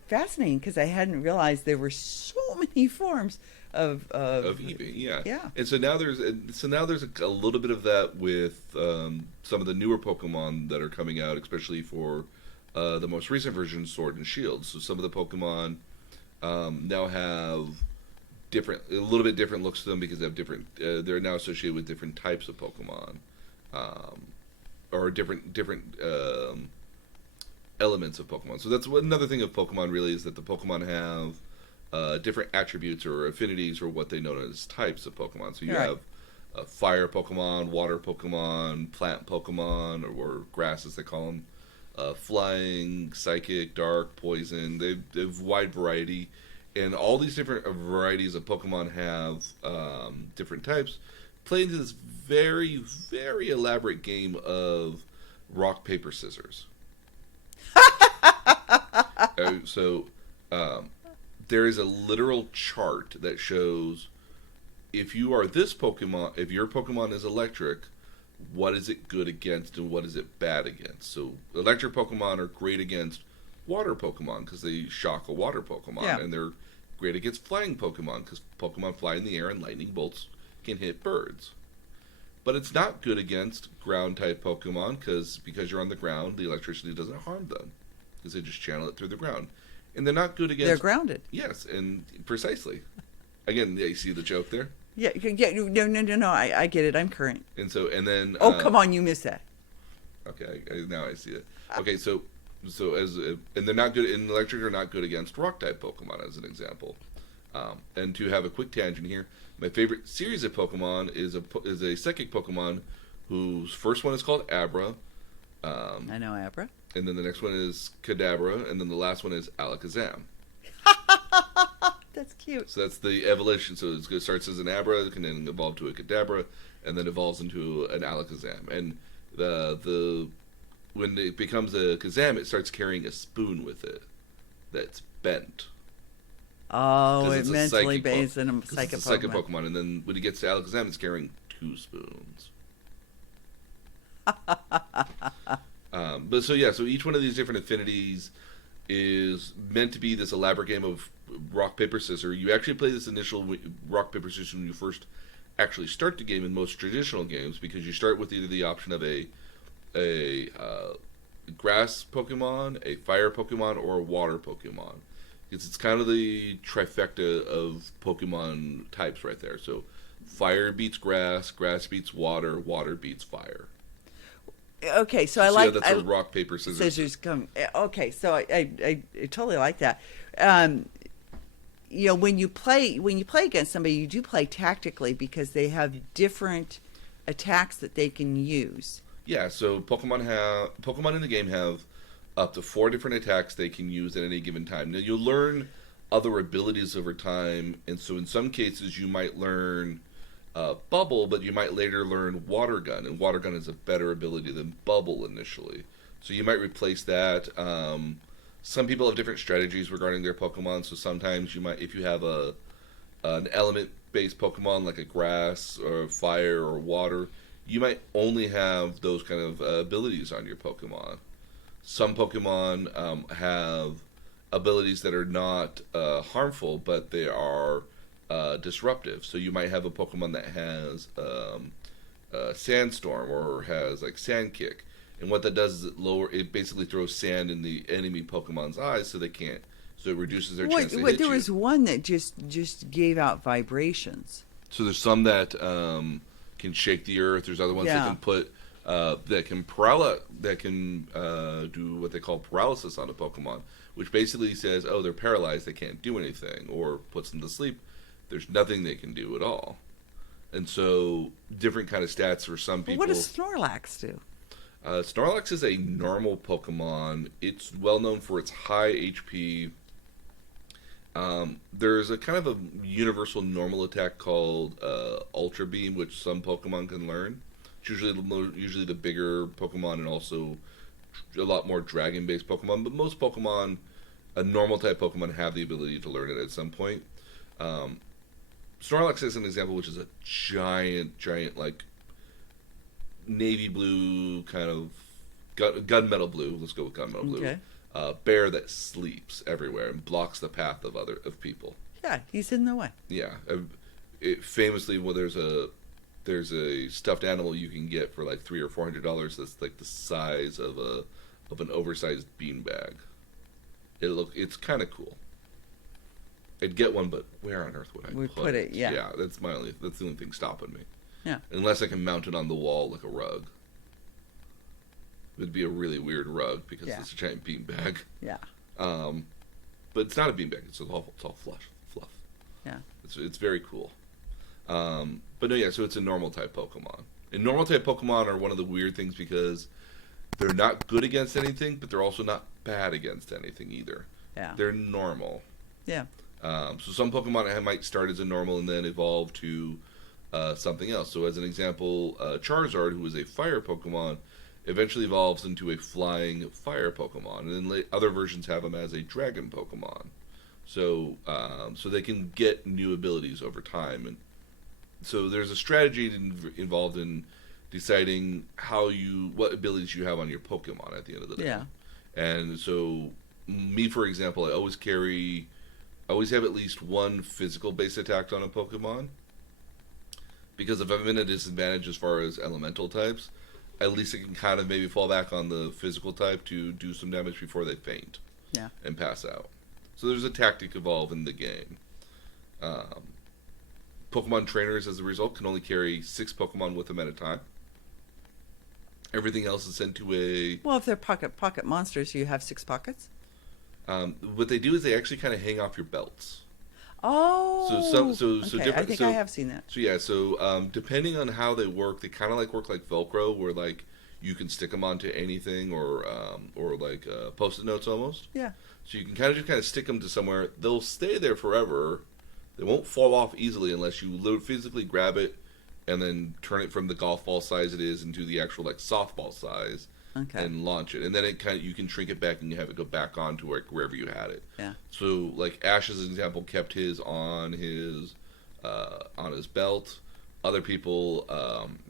fascinating because I hadn't realized there were so many forms of Eevee, yeah. And so now there's a little bit of that with some of the newer Pokemon that are coming out, especially for the most recent version, Sword and Shield. So some of the Pokemon now have a little bit different looks to them because they have different. They're now associated with different types of Pokemon, or different elements of Pokemon. So that's another thing of Pokemon really is that the Pokemon have different attributes or affinities or what they know as types of Pokemon. So you have fire Pokemon, water Pokemon, plant Pokemon, or grass as they call them, flying, psychic, dark, poison. They have wide variety, and all these different varieties of Pokemon have different types. Play into this very, very elaborate game of rock, paper, scissors. There is a literal chart that shows if you are this Pokemon, if your Pokemon is electric, what is it good against and what is it bad against. So electric Pokemon are great against water Pokemon because they shock a water Pokemon, and they're great against flying Pokemon because Pokemon fly in the air and lightning bolts can hit birds. But it's not good against ground type Pokemon because you're on the ground, the electricity doesn't harm them because they just channel it through the ground. And they're not good against... They're grounded. Yes, and precisely. Again, you see the joke there? Yeah. No. I get it. I'm current. And then... Oh, come on, you missed that. Okay, now I see it. Okay, so and they're not good... And electric are not good against rock-type Pokemon, as an example. And to have a quick tangent here, my favorite series of Pokemon is a psychic Pokemon whose first one is called Abra. I know Abra. And then the next one is Kadabra, and then the last one is Alakazam. That's cute. So that's the evolution. So it starts as an Abra, it can then evolve to a Kadabra, and then evolves into an Alakazam. And when it becomes a Kazam, it starts carrying a spoon with it that's bent. Oh, it mentally based in a psychic Pokemon. And then when it gets to Alakazam, it's carrying 2 spoons. So each one of these different affinities is meant to be this elaborate game of rock, paper, scissors. You actually play this initial rock, paper, scissors when you first actually start the game in most traditional games because you start with either the option of a grass Pokemon, a fire Pokemon, or a water Pokemon. It's kind of the trifecta of Pokemon types right there. So fire beats grass, grass beats water, water beats fire. Okay, so I like that's a rock, paper, scissors. Scissors come. Okay, so I totally like that. When you play against somebody, you do play tactically because they have different attacks that they can use. Yeah, so Pokemon in the game have up to 4 different attacks they can use at any given time. Now you'll learn other abilities over time, and so in some cases you might learn Bubble, but you might later learn Water Gun, and Water Gun is a better ability than Bubble initially. So you might replace that. Some people have different strategies regarding their Pokemon, so sometimes you might, if you have an element-based Pokemon like a grass or fire or water, you might only have those kind of abilities on your Pokemon. Some Pokemon have abilities that are not harmful, but they are disruptive. So you might have a Pokemon that has Sandstorm or has like Sand Kick, and what that does is it basically throws sand in the enemy Pokemon's eyes, so they can't. So it reduces their chance to hit There you. was one that just gave out vibrations. So there's some that can shake the earth. There's other ones that can put that can do what they call paralysis on a Pokemon, which basically says, oh, they're paralyzed, they can't do anything, or puts them to sleep. There's nothing they can do at all. And so different kind of stats for some people. What does Snorlax do? Snorlax is a normal Pokemon. It's well known for its high HP. There's a kind of a universal normal attack called Ultra Beam, which some Pokemon can learn. It's usually the bigger Pokemon, and also a lot more dragon-based Pokemon. But most Pokemon, normal type Pokemon, have the ability to learn it at some point. Snorlax is an example, which is a giant like navy blue kind of gunmetal blue. Let's go with gunmetal blue. Okay. Bear that sleeps everywhere and blocks the path of people. Yeah, he's in the way. Yeah, famously, well, there's a stuffed animal you can get for like $300 or $400 that's like the size of an oversized beanbag. It's kind of cool. I'd get one, but where on earth would I put it? Yeah. Yeah, that's the only thing stopping me. Yeah. Unless I can mount it on the wall like a rug. It would be a really weird rug because it's a giant beanbag. Yeah. But it's not a beanbag. It's all fluff. Yeah. It's very cool. But no, yeah. So it's a normal type Pokemon. And normal type Pokemon are one of the weird things because they're not good against anything, but they're also not bad against anything either. Yeah. They're normal. Yeah. So some Pokemon might start as a normal and then evolve to something else. So as an example, Charizard, who is a fire Pokemon, eventually evolves into a flying fire Pokemon, and then other versions have him as a dragon Pokemon. So they can get new abilities over time, and so there's a strategy involved in deciding what abilities you have on your Pokemon at the end of the day. Yeah. And so me, for example, I always have at least one physical based attack on a Pokemon, because if I'm in a disadvantage as far as elemental types, at least I can kind of maybe fall back on the physical type to do some damage before they faint and pass out. So there's a tactic involved in the game. Pokemon trainers, as a result, can only carry 6 Pokemon with them at a time. Everything else is sent to a... Well, if they're pocket monsters, you have 6 pockets? What they do is they actually kind of hang off your belts. Oh, different. I think I have seen that. So depending on how they work, they kind of work like Velcro, where like you can stick them onto anything, or like Post-it notes almost. Yeah. So you can kind of stick them to somewhere. They'll stay there forever. They won't fall off easily unless you physically grab it and then turn it from the golf ball size it is into the actual like softball size. Okay. And launch it, and then you can shrink it back and you have it go back onto wherever you had it. Yeah. So like Ash, as an example, kept his on his belt. Other people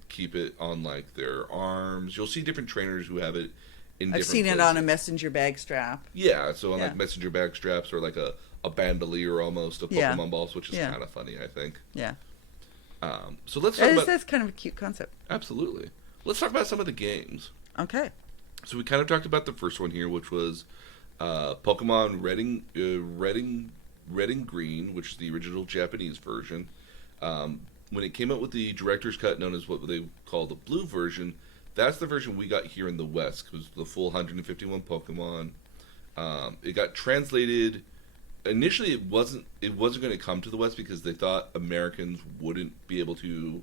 keep it on like their arms. You'll see different trainers who have it in. I've seen places. it on a messenger bag strap. Yeah, so on like messenger bag straps or like a bandolier almost of Pokemon balls, which is kind of funny, I think. Yeah. So let's talk about. That's kind of a cute concept. Absolutely. Let's talk about some of the games. Okay. So we kind of talked about the first one here, which was Pokemon Red and Green, which is the original Japanese version. When it came out with the director's cut, known as what they call the blue version, that's the version we got here in the West. It was the full 151 Pokemon. It got translated. Initially, it wasn't going to come to the West because they thought Americans wouldn't be able to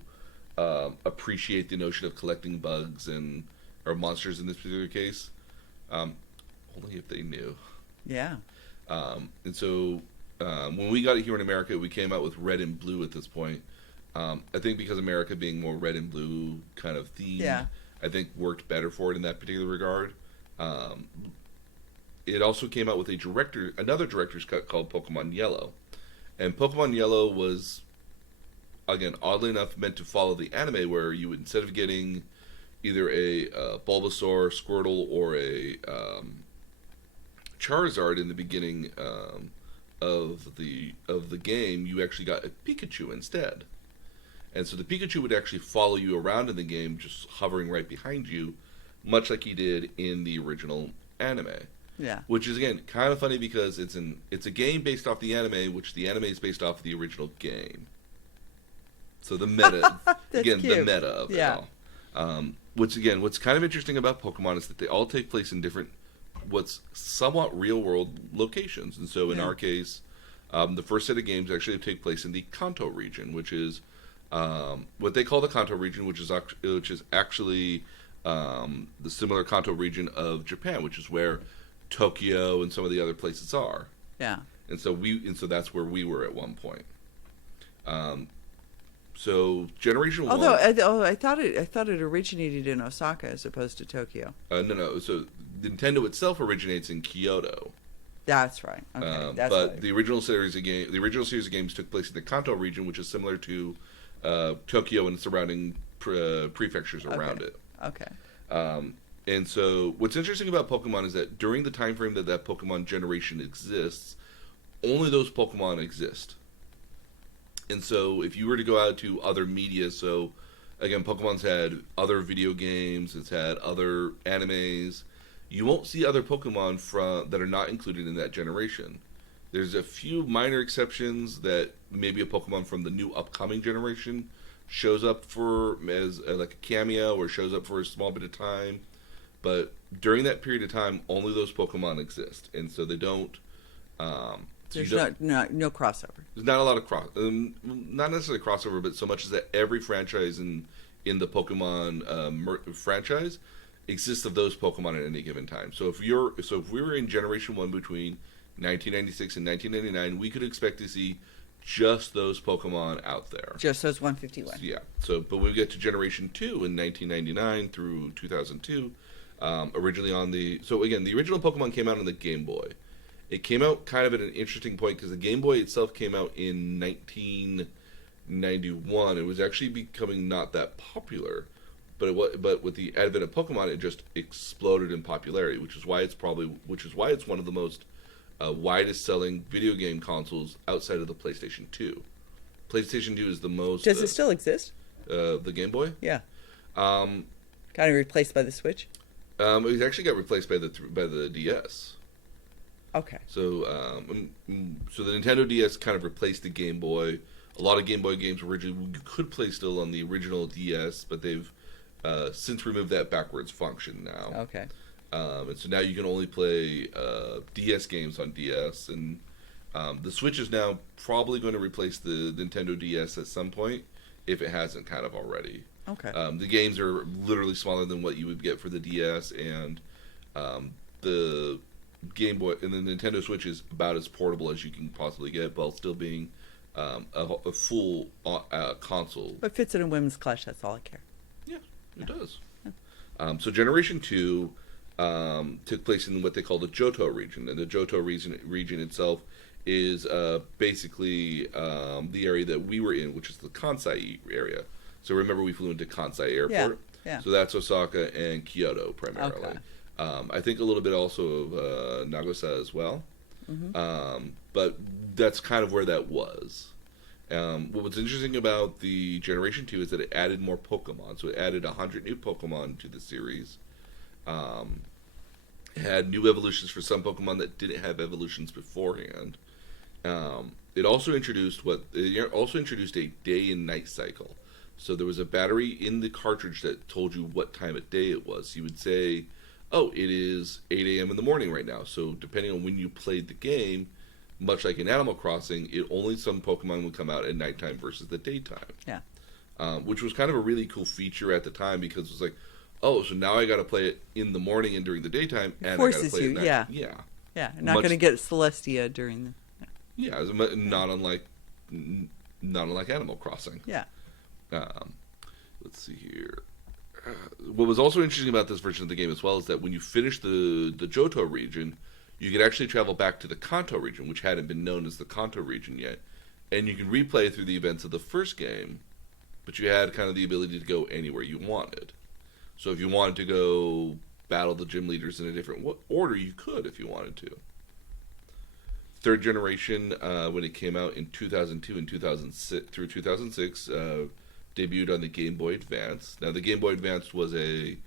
appreciate the notion of collecting bugs and or monsters in this particular case. Only if they knew. Yeah. And so when we got it here in America, we came out with red and blue at this point. I think because America being more red and blue kind of themed, I think worked better for it in that particular regard. It also came out with another director's cut called Pokemon Yellow. And Pokemon Yellow was, again, oddly enough, meant to follow the anime where you would, instead of getting either a Bulbasaur, Squirtle, or a Charizard in the beginning of the game, you actually got a Pikachu instead. And so the Pikachu would actually follow you around in the game, just hovering right behind you, much like he did in the original anime. Yeah. Which is, again, kind of funny because it's a game based off the anime, which the anime is based off of the original game. So the meta, again, cute. the meta of it all. What's kind of interesting about Pokemon is that they all take place in different, what's somewhat real-world locations. And so in our case, the first set of games actually take place in the Kanto region, which is what they call the Kanto region, which is actually the similar Kanto region of Japan, which is where Tokyo and some of the other places are. Yeah. And so that's where we were at one point. So Generation One. Although I thought it originated in Osaka as opposed to Tokyo. No. So Nintendo itself originates in Kyoto. That's right. Okay. But the original series of games took place in the Kanto region, which is similar to Tokyo and surrounding prefectures around it. Okay. And so what's interesting about Pokemon is that during the time frame that Pokemon generation exists, only those Pokemon exist. And so if you were to go out to other media, so again, Pokemon's had other video games, it's had other animes, you won't see other Pokemon that are not included in that generation. There's a few minor exceptions that maybe a Pokemon from the new upcoming generation shows up for as like a cameo or shows up for a small bit of time. But during that period of time, only those Pokemon exist, and so they don't. There's no crossover. There's not a lot of not necessarily crossover, but so much as that every franchise in the Pokemon franchise exists of those Pokemon at any given time. So if we were in Generation 1 between 1996 and 1999, we could expect to see just those Pokemon out there. Just those 151. So, yeah. So, but when we get to Generation 2 in 1999 through 2002. Originally the original Pokemon came out on the Game Boy. It came out kind of at an interesting point because the Game Boy itself came out in 1991. It was actually becoming not that popular, but with the advent of Pokemon, it just exploded in popularity, which is why it's one of the most widest selling video game consoles outside of the PlayStation 2. PlayStation 2 is the most. Does it still exist? The Game Boy? Yeah. Kind of replaced by the Switch. It actually got replaced by the DS. Okay. So, so the Nintendo DS kind of replaced the Game Boy. A lot of Game Boy games originally you could play still on the original DS, but they've since removed that backwards function now. Okay. And so now you can only play DS games on DS, and the Switch is now probably going to replace the Nintendo DS at some point, if it hasn't kind of already. Okay. The games are literally smaller than what you would get for the DS, and the Game Boy and the Nintendo Switch is about as portable as you can possibly get, while still being a full console. But fits in a women's clutch. That's all I care. Yeah, it does. Yeah. So Generation 2 took place in what they call the Johto region, and the Johto region itself is basically the area that we were in, which is the Kansai area. So remember, we flew into Kansai Airport. Yeah. So that's Osaka and Kyoto primarily. Okay. I think a little bit also of Nagosa as well. Mm-hmm. But that's kind of where that was. What's interesting about the Generation 2 is that it added more Pokemon. So it added 100 new Pokemon to the series. It had new evolutions for some Pokemon that didn't have evolutions beforehand. It also introduced a day and night cycle. So there was a battery in the cartridge that told you what time of day it was. You would say, oh, it is 8 a.m. in the morning right now. So depending on when you played the game, much like in Animal Crossing, some Pokemon would come out at nighttime versus the daytime. Yeah. Which was kind of a really cool feature at the time, because it was like, oh, so now I got to play it in the morning and during the daytime, and I got to Forces play it you, at night. yeah. Yeah. Yeah, not going to get Celestia during the... Yeah, not unlike Animal Crossing. Yeah. Let's see here. What was also interesting about this version of the game as well is that when you finish the Johto region, you could actually travel back to the Kanto region, which hadn't been known as the Kanto region yet, and you can replay through the events of the first game, but you had kind of the ability to go anywhere you wanted. So if you wanted to go battle the gym leaders in a different order, you could if you wanted to. Third generation, when it came out in 2002 and 2006 through 2006, debuted on the Game Boy Advance. Now, the Game Boy Advance was a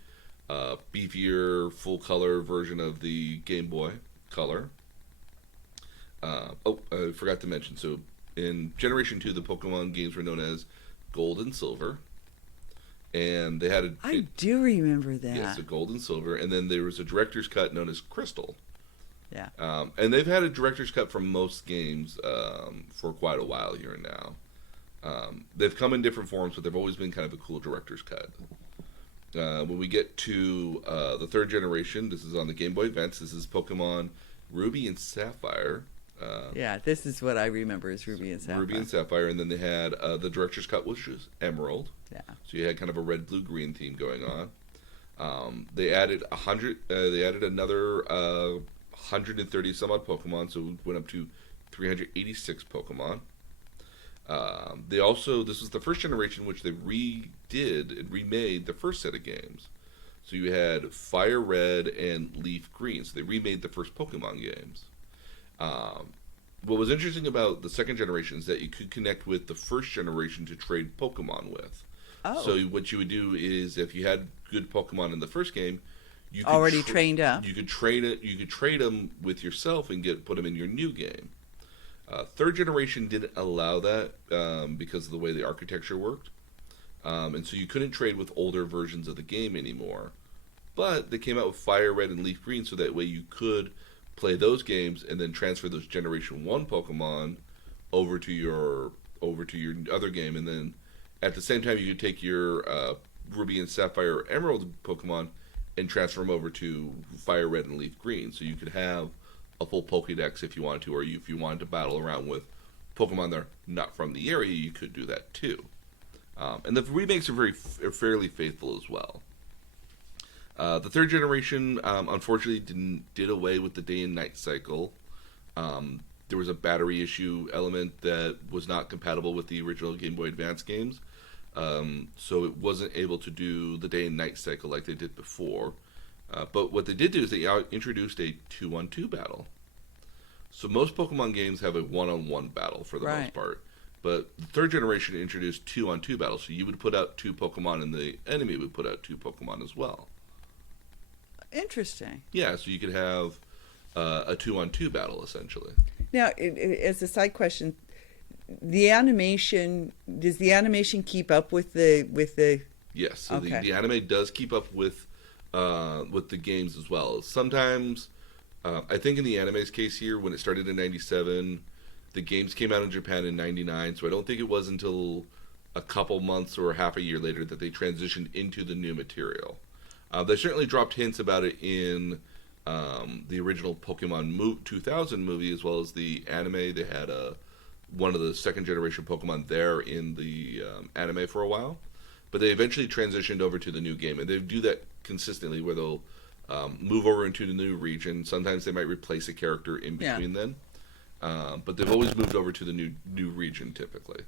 beefier, full-color version of the Game Boy Color. I forgot to mention, so in Generation 2, the Pokemon games were known as Gold and Silver. And they had I do remember that. Yes, a Gold and Silver. And then there was a director's cut known as Crystal. Yeah. And they've had a director's cut from most games for quite a while here and now. They've come in different forms, but they've always been kind of a cool director's cut. When we get to the third generation, this is on the Game Boy Advance. This is Pokemon Ruby and Sapphire. Yeah, this is what I remember as Ruby and Sapphire. Ruby and Sapphire, and then they had the director's cut, which was Emerald. Yeah. So you had kind of a red, blue, green theme going on. They added 100. They added another 130 some odd Pokemon, so it went up to 386 Pokemon. They also, this was the first generation in which they redid and remade the first set of games. So you had Fire Red and Leaf Green. So they remade the first Pokemon games. What was interesting about the second generation is that you could connect with the first generation to trade Pokemon with. Oh. So what you would do is, if you had good Pokemon in the first game, you could already trained up. You could trade it. You could trade them with yourself and put them in your new game. Third generation didn't allow that because of the way the architecture worked, and so you couldn't trade with older versions of the game anymore. But they came out with Fire Red and Leaf Green, so that way you could play those games and then transfer those Generation 1 Pokemon over to your other game, and then at the same time you could take your Ruby and Sapphire or Emerald Pokemon and transfer them over to Fire Red and Leaf Green, so you could have a full Pokédex if you wanted to, or if you wanted to battle around with Pokemon that are not from the area, you could do that too. And the remakes are fairly faithful as well. The third generation, unfortunately, did away with the day and night cycle. There was a battery issue element that was not compatible with the original Game Boy Advance games, so it wasn't able to do the day and night cycle like they did before. But what they did do is they introduced a 2-on-2 battle. So most Pokemon games have a 1-on-1 battle for the most part. But the third generation introduced 2-on-2 battles. So you would put out 2 Pokemon and the enemy would put out 2 Pokemon as well. Interesting. Yeah, so you could have a 2-on-2 battle essentially. Now, as a side question, the animation, does the animation keep up with the Yes, so okay. the anime does keep up with the games as well. Sometimes, I think in the anime's case here, when it started in 97, the games came out in Japan in 99, so I don't think it was until a couple months or half a year later that they transitioned into the new material. They certainly dropped hints about it in the original Pokemon 2000 movie, as well as the anime. They had one of the second generation Pokemon there in the anime for a while, but they eventually transitioned over to the new game, and they do that consistently where they'll move over into the new region. Sometimes they might replace a character in between then, but they've always moved over to the new region typically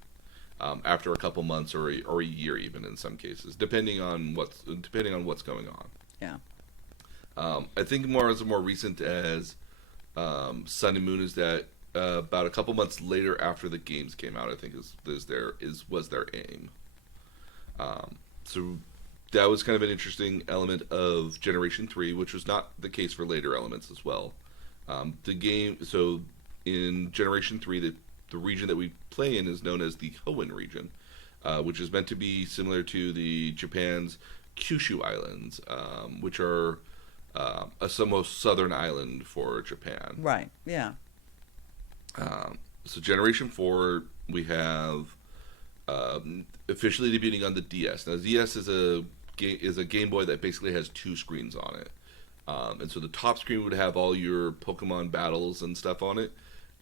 after a couple months or a year, even in some cases, depending on what's going on. Yeah. I think more recent as Sun and Moon is that about a couple months later after the games came out, I think was their aim. So that was kind of an interesting element of Generation 3, which was not the case for later elements as well. So in Generation 3, the region that we play in is known as the Hoenn region, which is meant to be similar to the Japan's Kyushu Islands, which are a most southern island for Japan. Right, yeah. So Generation 4, we have officially debuting on the DS. Now, the DS is a is a Game Boy that basically has two screens on it. And so the top screen would have all your Pokemon battles and stuff on it.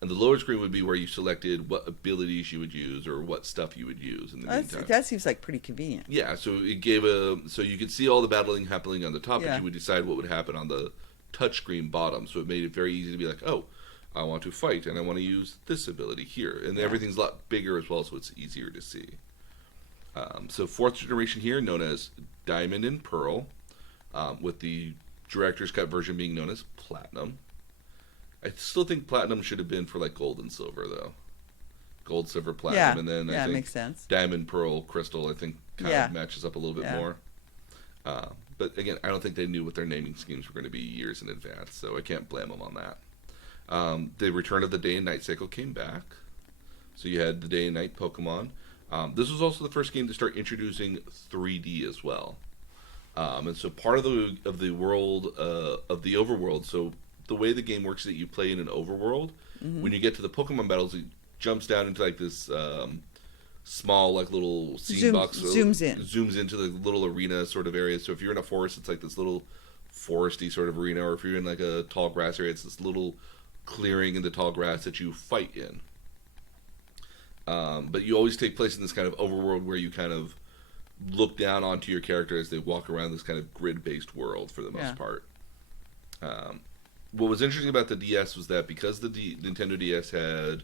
And the lower screen would be where you selected what abilities you would use or what stuff you would use in the meantime. That seems like pretty convenient. Yeah, so so you could see all the battling happening on the top, but you would decide what would happen on the touchscreen bottom. So it made it very easy to be like, oh, I want to fight and I want to use this ability here. And everything's a lot bigger as well, so it's easier to see. So fourth generation here, known as Diamond and Pearl, with the director's cut version being known as Platinum. I still think Platinum should have been for like Gold and Silver, though. Gold, Silver, Platinum, and then I think makes sense. Diamond, Pearl, Crystal, I think kind of matches up a little bit more. But again, I don't think they knew what their naming schemes were going to be years in advance, so I can't blame them on that. The return of the day and night cycle came back. So you had the day and night Pokemon. This was also the first game to start introducing 3D as well. And so part of the world of the overworld. So the way the game works is that you play in an overworld. When you get to the Pokemon battles, it jumps down into like this small like little scene box. Zooms into the little arena sort of area. So if you're in a forest, it's like this little foresty sort of arena, or if you're in like a tall grass area, it's this little clearing in the tall grass that you fight in. But you always take place in this kind of overworld where you kind of look down onto your character as they walk around this kind of grid-based world for the most part. What was interesting about the DS was that because the Nintendo DS had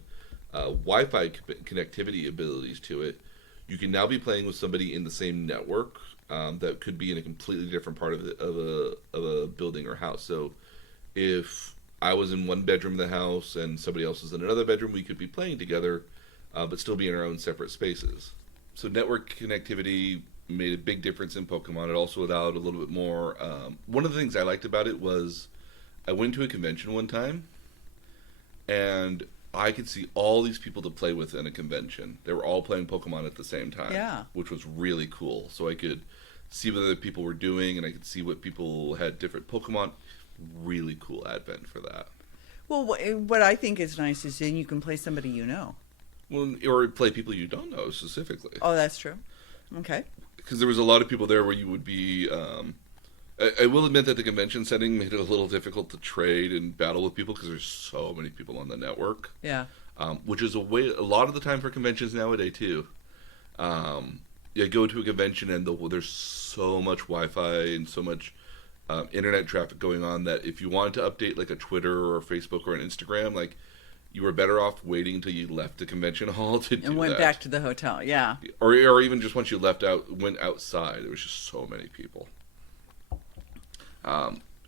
Wi-Fi connectivity abilities to it, you can now be playing with somebody in the same network that could be in a completely different part of a building or house. So if I was in one bedroom of the house and somebody else was in another bedroom, we could be playing together, but still be in our own separate spaces. So network connectivity made a big difference in Pokemon. It also allowed a little bit more. One of the things I liked about it was I went to a convention one time, and I could see all these people to play with in a convention. They were all playing Pokemon at the same time, which was really cool. So I could see what other people were doing, and I could see what people had different Pokemon. Really cool advent for that. Well, what I think is nice is then you can play somebody you know. Well, or play people you don't know specifically. Oh, that's true. Okay. Because there was a lot of people there where you would be... I will admit that the convention setting made it a little difficult to trade and battle with people because there's so many people on the network. Yeah. Which is a lot of the time for conventions nowadays too. You go to a convention and there's so much Wi-Fi and so much internet traffic going on that if you wanted to update like a Twitter or a Facebook or an Instagram, like you were better off waiting until you left the convention hall to do that. And went back to the hotel, yeah. Or even just once you went outside. There was just so many people.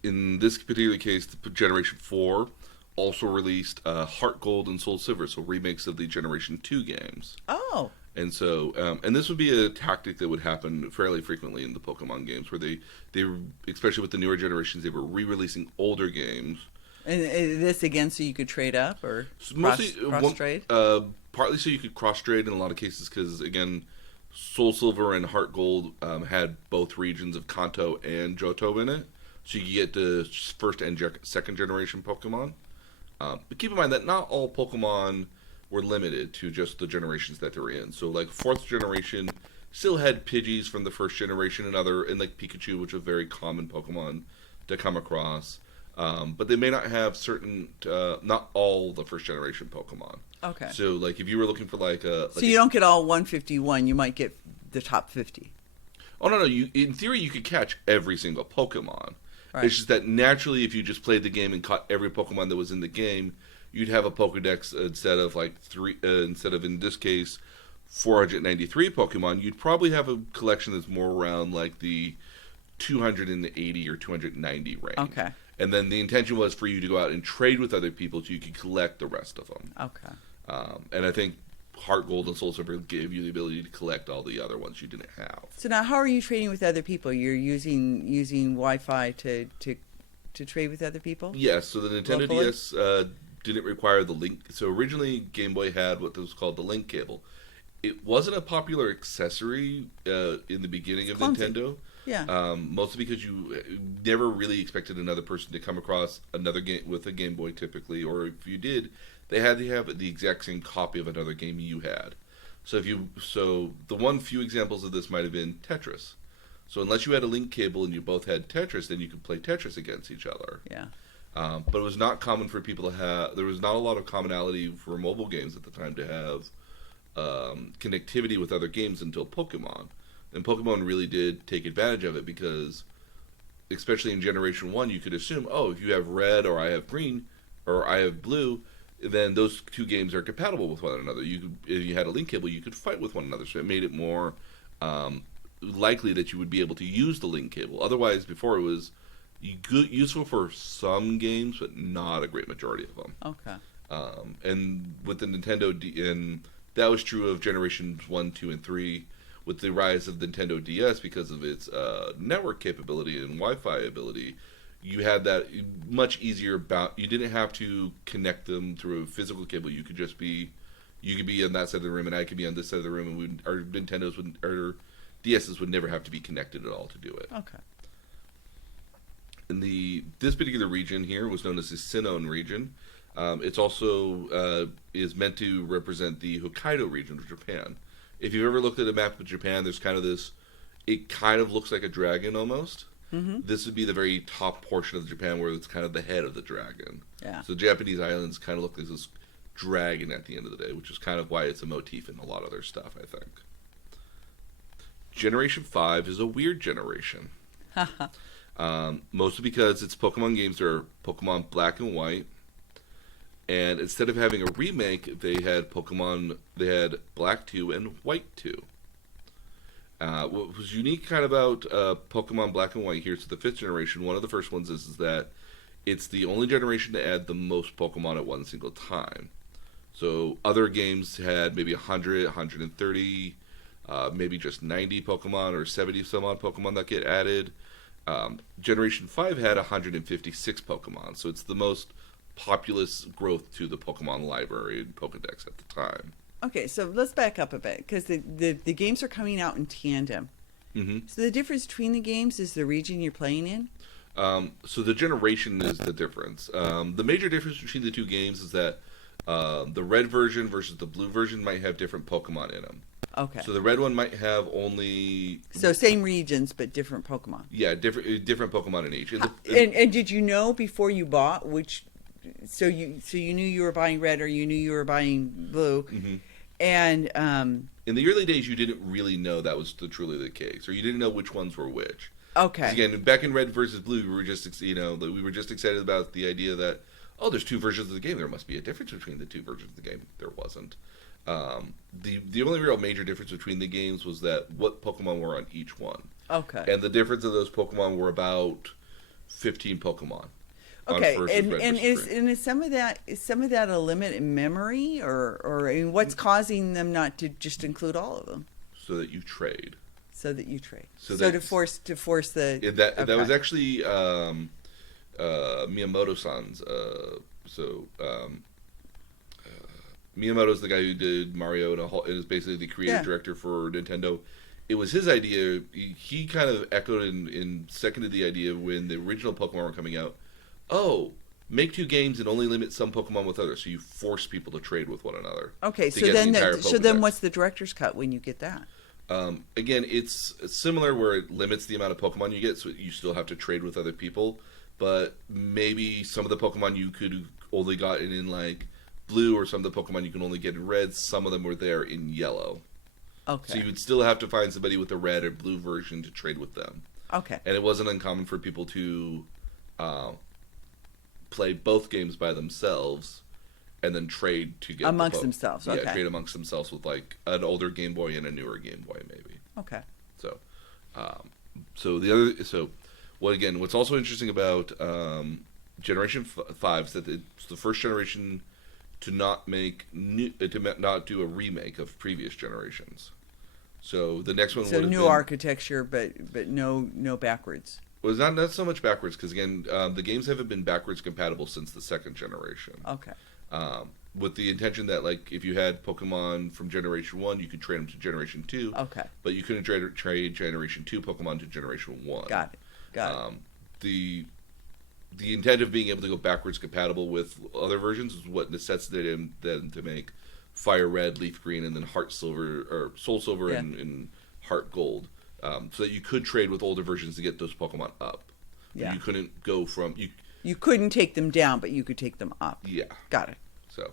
In this particular case, the Generation 4 also released Heart Gold and Soul Silver, so remakes of the Generation 2 games. Oh. And so, and this would be a tactic that would happen fairly frequently in the Pokemon games, where they especially with the newer generations, they were re-releasing older games. And this again, so you could trade up or cross trade? Partly so you could cross trade in a lot of cases, because again, Soul Silver and Heart Gold had both regions of Kanto and Johto in it, so you could get the first and second generation Pokemon. But keep in mind that not all Pokemon were limited to just the generations that they're in. So like fourth generation still had Pidgeys from the first generation and like Pikachu, which is a very common Pokemon to come across. But they may not have not all the first generation Pokemon. Okay. So like if you were looking for so you don't get all 151, you might get the top 50. Oh no, in theory you could catch every single Pokemon. Right. It's just that naturally, if you just played the game and caught every Pokemon that was in the game, you'd have a Pokedex instead of in this case 493 Pokemon. You'd probably have a collection that's more around like the 280 or 290 range. Okay. And then the intention was for you to go out and trade with other people so you could collect the rest of them. Okay. And I think Heart Gold and Soul Silver gave you the ability to collect all the other ones you didn't have. So now, how are you trading with other people? You're using Wi-Fi to trade with other people? Yes. So the Nintendo locally? DS didn't require the link. So originally, Game Boy had what was called the link cable. It wasn't a popular accessory in the beginning of Nintendo. Yeah. Mostly because you never really expected another person to come across another game with a Game Boy typically, or if you did, they had to have the exact same copy of another game you had. So the few examples of this might have been Tetris. So unless you had a link cable and you both had Tetris, then you could play Tetris against each other. Yeah. But it was not common for people to have. There was not a lot of commonality for mobile games at the time to have connectivity with other games until Pokemon. And Pokemon really did take advantage of it because, especially in Generation 1, you could assume, oh, if you have red or I have green or I have blue, then those two games are compatible with one another. You could, if you had a link cable, you could fight with one another. So it made it more likely that you would be able to use the link cable. Otherwise, before it was useful for some games, but not a great majority of them. Okay. And with the Nintendo and that was true of Generations 1, 2, and 3. With the rise of Nintendo DS, because of its network capability and Wi-Fi ability, you had that much easier. You didn't have to connect them through a physical cable. You could just be, you could be on that side of the room, and I could be on this side of the room, and our Nintendos would, our DSs would never have to be connected at all to do it. Okay. And this particular region here was known as the Sinnoh region. It's also is meant to represent the Hokkaido region of Japan. If you've ever looked at a map of Japan, there's kind of this, it kind of looks like a dragon almost. Mm-hmm. This would be the very top portion of Japan where it's kind of the head of the dragon. Yeah. So Japanese islands kind of look like this dragon at the end of the day, which is kind of why it's a motif in a lot of their stuff, I think. Generation 5 is a weird generation. Mostly because its Pokemon games are Pokemon Black and White. And instead of having a remake, they had Black 2 and White 2. What was unique kind of about Pokemon Black and White here to the 5th generation, one of the first ones is that it's the only generation to add the most Pokemon at one single time. So other games had maybe 100, 130, maybe just 90 Pokemon or 70 some odd Pokemon that get added. Generation 5 had 156 Pokemon, so it's the most populous growth to the Pokemon library and Pokedex at the time. Okay, so let's back up a bit because the games are coming out in tandem. Mm-hmm. So the difference between the games is the region you're playing in? So the generation is the difference. The major difference between the two games is that the red version versus the blue version might have different Pokemon in them. Okay. So the red one might have only... So same regions, but different Pokemon. Yeah, different Pokemon in each. And did you know before you bought which... So you knew you were buying red or you knew you were buying blue. Mm-hmm. And... in the early days, you didn't really know that was truly the case. Or you didn't know which ones were which. Okay. Again, back in red versus blue, we were just excited about the idea that, oh, there's two versions of the game. There must be a difference between the two versions of the game. There wasn't. The only real major difference between the games was that what Pokemon were on each one. Okay. And the difference of those Pokemon were about 15 Pokemon. Okay, and is some of that a limit in memory, or I mean, what's causing them not to just include all of them? So that you trade. So to force the that was actually Miyamoto-san's. Miyamoto's the guy who did Mario and is basically the creative director for Nintendo. It was his idea. He kind of echoed and seconded the idea when the original Pokemon were coming out. Oh, make two games and only limit some Pokemon with others, so you force people to trade with one another. Okay, so then what's the director's cut when you get that? Again, it's similar where it limits the amount of Pokemon you get, so you still have to trade with other people. But maybe some of the Pokemon you could only gotten in like blue, or some of the Pokemon you can only get in red. Some of them were there in yellow. Okay. So you would still have to find somebody with a red or blue version to trade with them. Okay. And it wasn't uncommon for people to play both games by themselves and then trade to get amongst themselves. Okay. Yeah, trade amongst themselves with like an older Game Boy and a newer Game Boy, maybe. Okay. So, what's also interesting about Generation 5 is that it's the first generation to not do a remake of previous generations. So the next one would have new architecture, but no backwards. Well, it's not so much backwards, because again, the games haven't been backwards compatible since the second generation. Okay. With the intention that, like, if you had Pokemon from Generation 1, you could trade them to Generation 2. Okay. But you couldn't trade Generation 2 Pokemon to Generation 1. Got it. The intent of being able to go backwards compatible with other versions is what necessitated them to make Fire Red, Leaf Green, and then Heart Silver, or Soul Silver and Heart Gold. so that you could trade with older versions to get those Pokemon up. Yeah. You couldn't go from you. You couldn't take them down, but you could take them up. Yeah. Got it. So,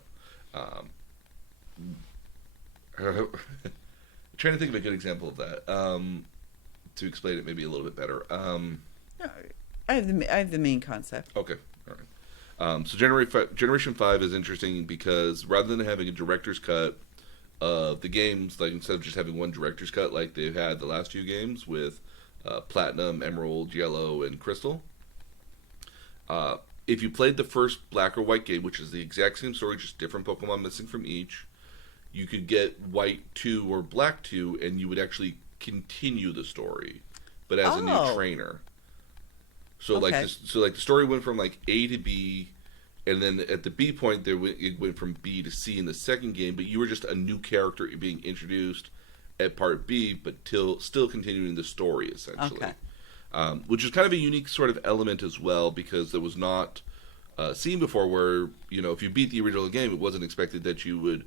trying to think of a good example of that to explain it maybe a little bit better. I have the main concept. Okay, all right. So Generation 5 is interesting because rather than having a director's cut of the games, like instead of just having one director's cut like they've had the last few games with Platinum, Emerald, Yellow, and Crystal. If you played the first Black or White game, which is the exact same story, just different Pokemon missing from each, you could get White 2 or Black 2, and you would actually continue the story, but as a new trainer. So Okay. like the story went from like A to B, and then at the B point it went from B to C in the second game, but you were just a new character being introduced at part B, but still continuing the story essentially. Okay. Which is kind of a unique sort of element as well, because it was not seen before where, if you beat the original game, it wasn't expected that you would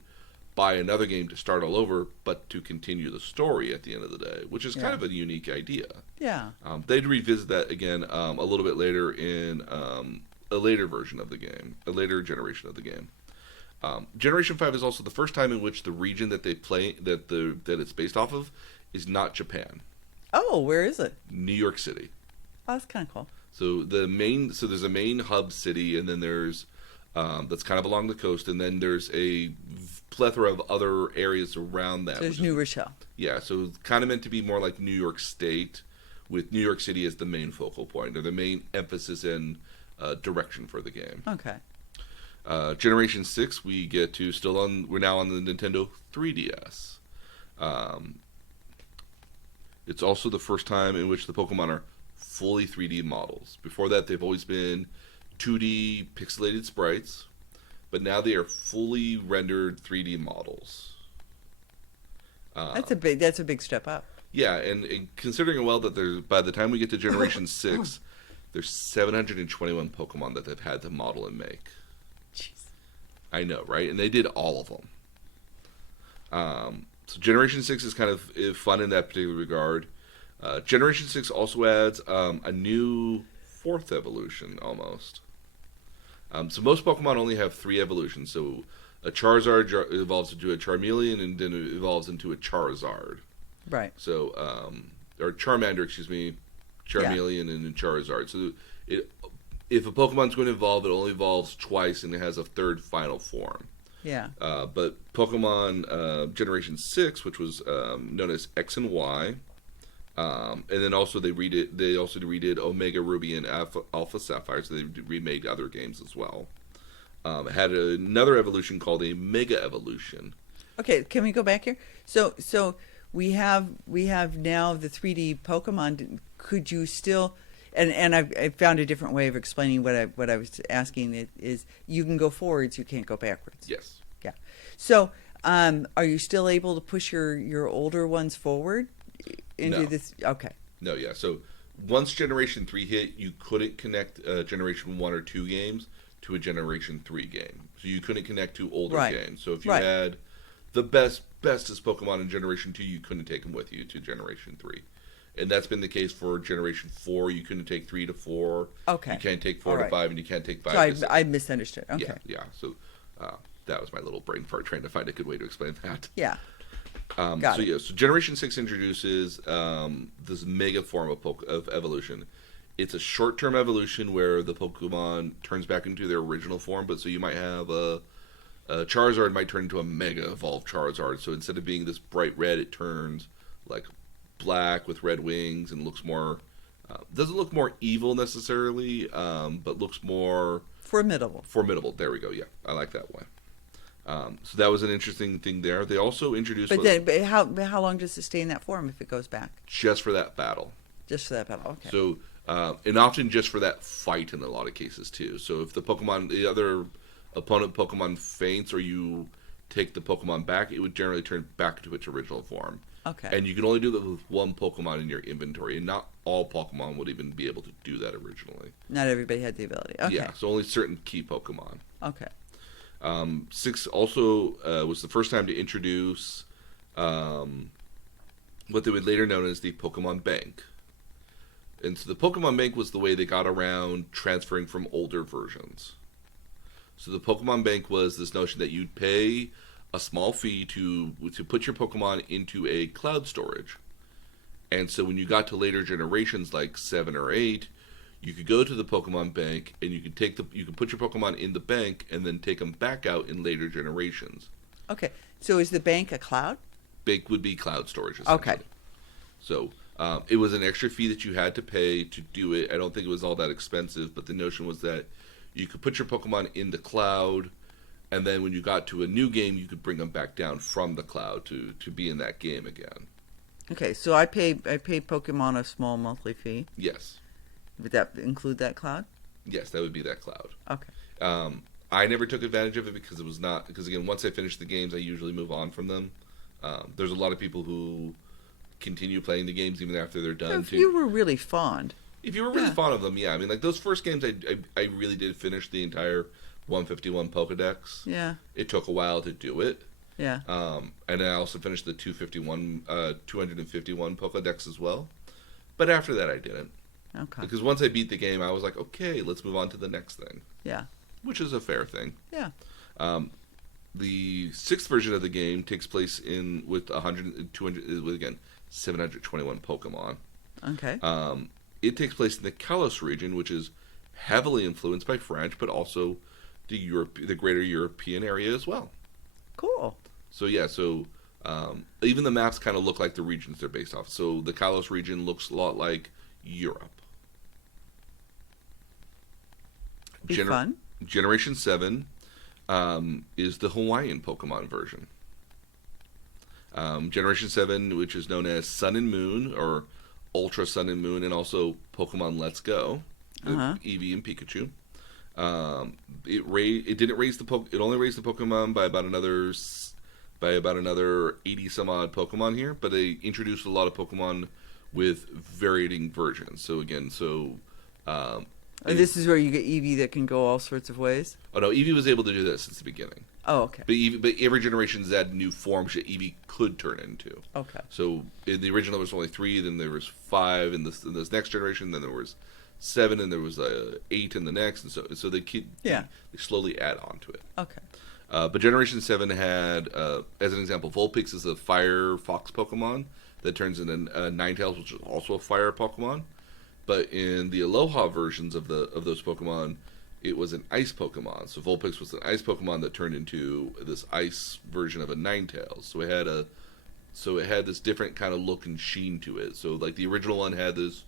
buy another game to start all over, but to continue the story at the end of the day, which is kind of a unique idea. Yeah. They'd revisit that again a little bit later in a later version of the game, a later generation of the game. Generation 5 is also the first time in which the region that they play, that it's based off of, is not Japan. Oh, where is it? New York City. Oh, that's kind of cool. So there's a main hub city, and then there's that's kind of along the coast, and then there's a plethora of other areas around that. So there's New Rochelle. Yeah, so it's kind of meant to be more like New York State, with New York City as the main focal point, or the main emphasis and direction for the game. Okay. Generation 6, we're now on the Nintendo 3DS. It's also the first time in which the Pokemon are fully 3D models. Before that, they've always been 2D pixelated sprites, but now they are fully rendered 3D models. That's a big step up. Yeah, and considering well that by the time we get to Generation 6, there's 721 Pokemon that they've had to model and make. Jeez. I know, right? And they did all of them. So Generation 6 is kind of fun in that particular regard. Generation 6 also adds a new fourth evolution, almost. So most Pokemon only have 3 evolutions. So a Charizard evolves into a Charmeleon, and then it evolves into a Charizard. Right. So, or Charmander, excuse me, Charmeleon, and then Charizard. So if a Pokemon's going to evolve, it only evolves twice, and it has a third final form. Yeah. But Pokemon Generation 6, which was known as X and Y, and then also they redid Omega Ruby and Alpha Sapphire, so they remade other games as well. It had another evolution called a Mega Evolution. Okay, can we go back here? So we have now the 3D Pokemon. Could you still? And I found a different way of explaining what I was asking. It is you can go forwards, you can't go backwards. Yes. Yeah. So are you still able to push your older ones forward into this? Okay. No, yeah. So once Generation 3 hit, you couldn't connect Generation 1 or 2 games to a Generation 3 game. So you couldn't connect to older games. So if you had the bestest Pokemon in Generation 2, you couldn't take them with you to Generation 3. And that's been the case for Generation 4. You couldn't take 3 to 4. Okay. You can't take 4 to 5, and you can't take 5 so to 6. I misunderstood. Okay. Yeah. So that was my little brain fart trying to find a good way to explain that. Yeah. So Generation 6 introduces this mega form of evolution. It's a short-term evolution where the Pokemon turns back into their original form, but so you might have a Charizard might turn into a mega evolved Charizard. So instead of being this bright red, it turns like black with red wings and looks more doesn't look more evil necessarily, but looks more formidable. There we go. Yeah, I like that one. So that was an interesting thing there. They also introduced but how long does it stay in that form if it goes back? Just for that battle. Okay. So and often just for that fight in a lot of cases too. So if the other opponent Pokemon faints or you take the Pokemon back, it would generally turn back to its original form. Okay. And you can only do that with one Pokemon in your inventory, and not all Pokemon would even be able to do that originally. Not everybody had the ability. Okay. Yeah, so only certain key Pokemon. Okay. 6 also was the first time to introduce what they would later known as the Pokemon Bank. And so the Pokemon Bank was the way they got around transferring from older versions. So the Pokemon Bank was this notion that you'd pay a small fee to put your Pokemon into a cloud storage. And so when you got to later generations like 7 or 8, you could go to the Pokemon Bank and you could put your Pokemon in the bank and then take them back out in later generations. Okay. So is the bank a cloud? Bank would be cloud storage, essentially. Okay. So it was an extra fee that you had to pay to do it. I don't think it was all that expensive, but the notion was that you could put your Pokemon in the cloud, and then when you got to a new game, you could bring them back down from the cloud to be in that game again. Okay, so I pay Pokemon a small monthly fee. Yes. Would that include that cloud? Yes, that would be that cloud. Okay. I never took advantage of it because again, once I finish the games, I usually move on from them. There's a lot of people who continue playing the games even after they're done. If you were really fond. If you were really fond of them, yeah. I mean, like those first games, I really did finish the entire 151 Pokedex. Yeah. It took a while to do it. Yeah. And I also finished the 251 Pokedex as well. But after that, I didn't. Okay. Because once I beat the game, I was like, okay, let's move on to the next thing. Yeah. Which is a fair thing. Yeah. The sixth version of the game takes place with 721 Pokemon. Okay. It takes place in the Kalos region, which is heavily influenced by French, but also the greater European area as well. Cool. So yeah, even the maps kind of look like the regions they're based off. So the Kalos region looks a lot like Europe. Be fun. Generation 7 is the Hawaiian Pokemon version. Generation 7, which is known as Sun and Moon, or Ultra Sun and Moon, and also Pokemon Let's Go, Eevee and Pikachu. It only raised the Pokemon by about another 80 some odd Pokemon here, but they introduced a lot of Pokemon with varying versions. So again, and this is where you get Eevee that can go all sorts of ways? Oh no, Eevee was able to do this since the beginning. Oh, okay. But every generation's added new forms that Eevee could turn into. Okay. So in the original there was only 3, then there was 5 in this next generation, then there was 7, and there was 8 in the next, and so they slowly add on to it. Okay. But Generation 7 had, as an example, Vulpix is a fire fox Pokemon that turns into Ninetales, which is also a fire Pokemon. But in the Aloha versions of those Pokemon, it was an ice Pokemon. So Vulpix was an ice Pokemon that turned into this ice version of a Ninetales. So it had this different kind of look and sheen to it. So like the original one had this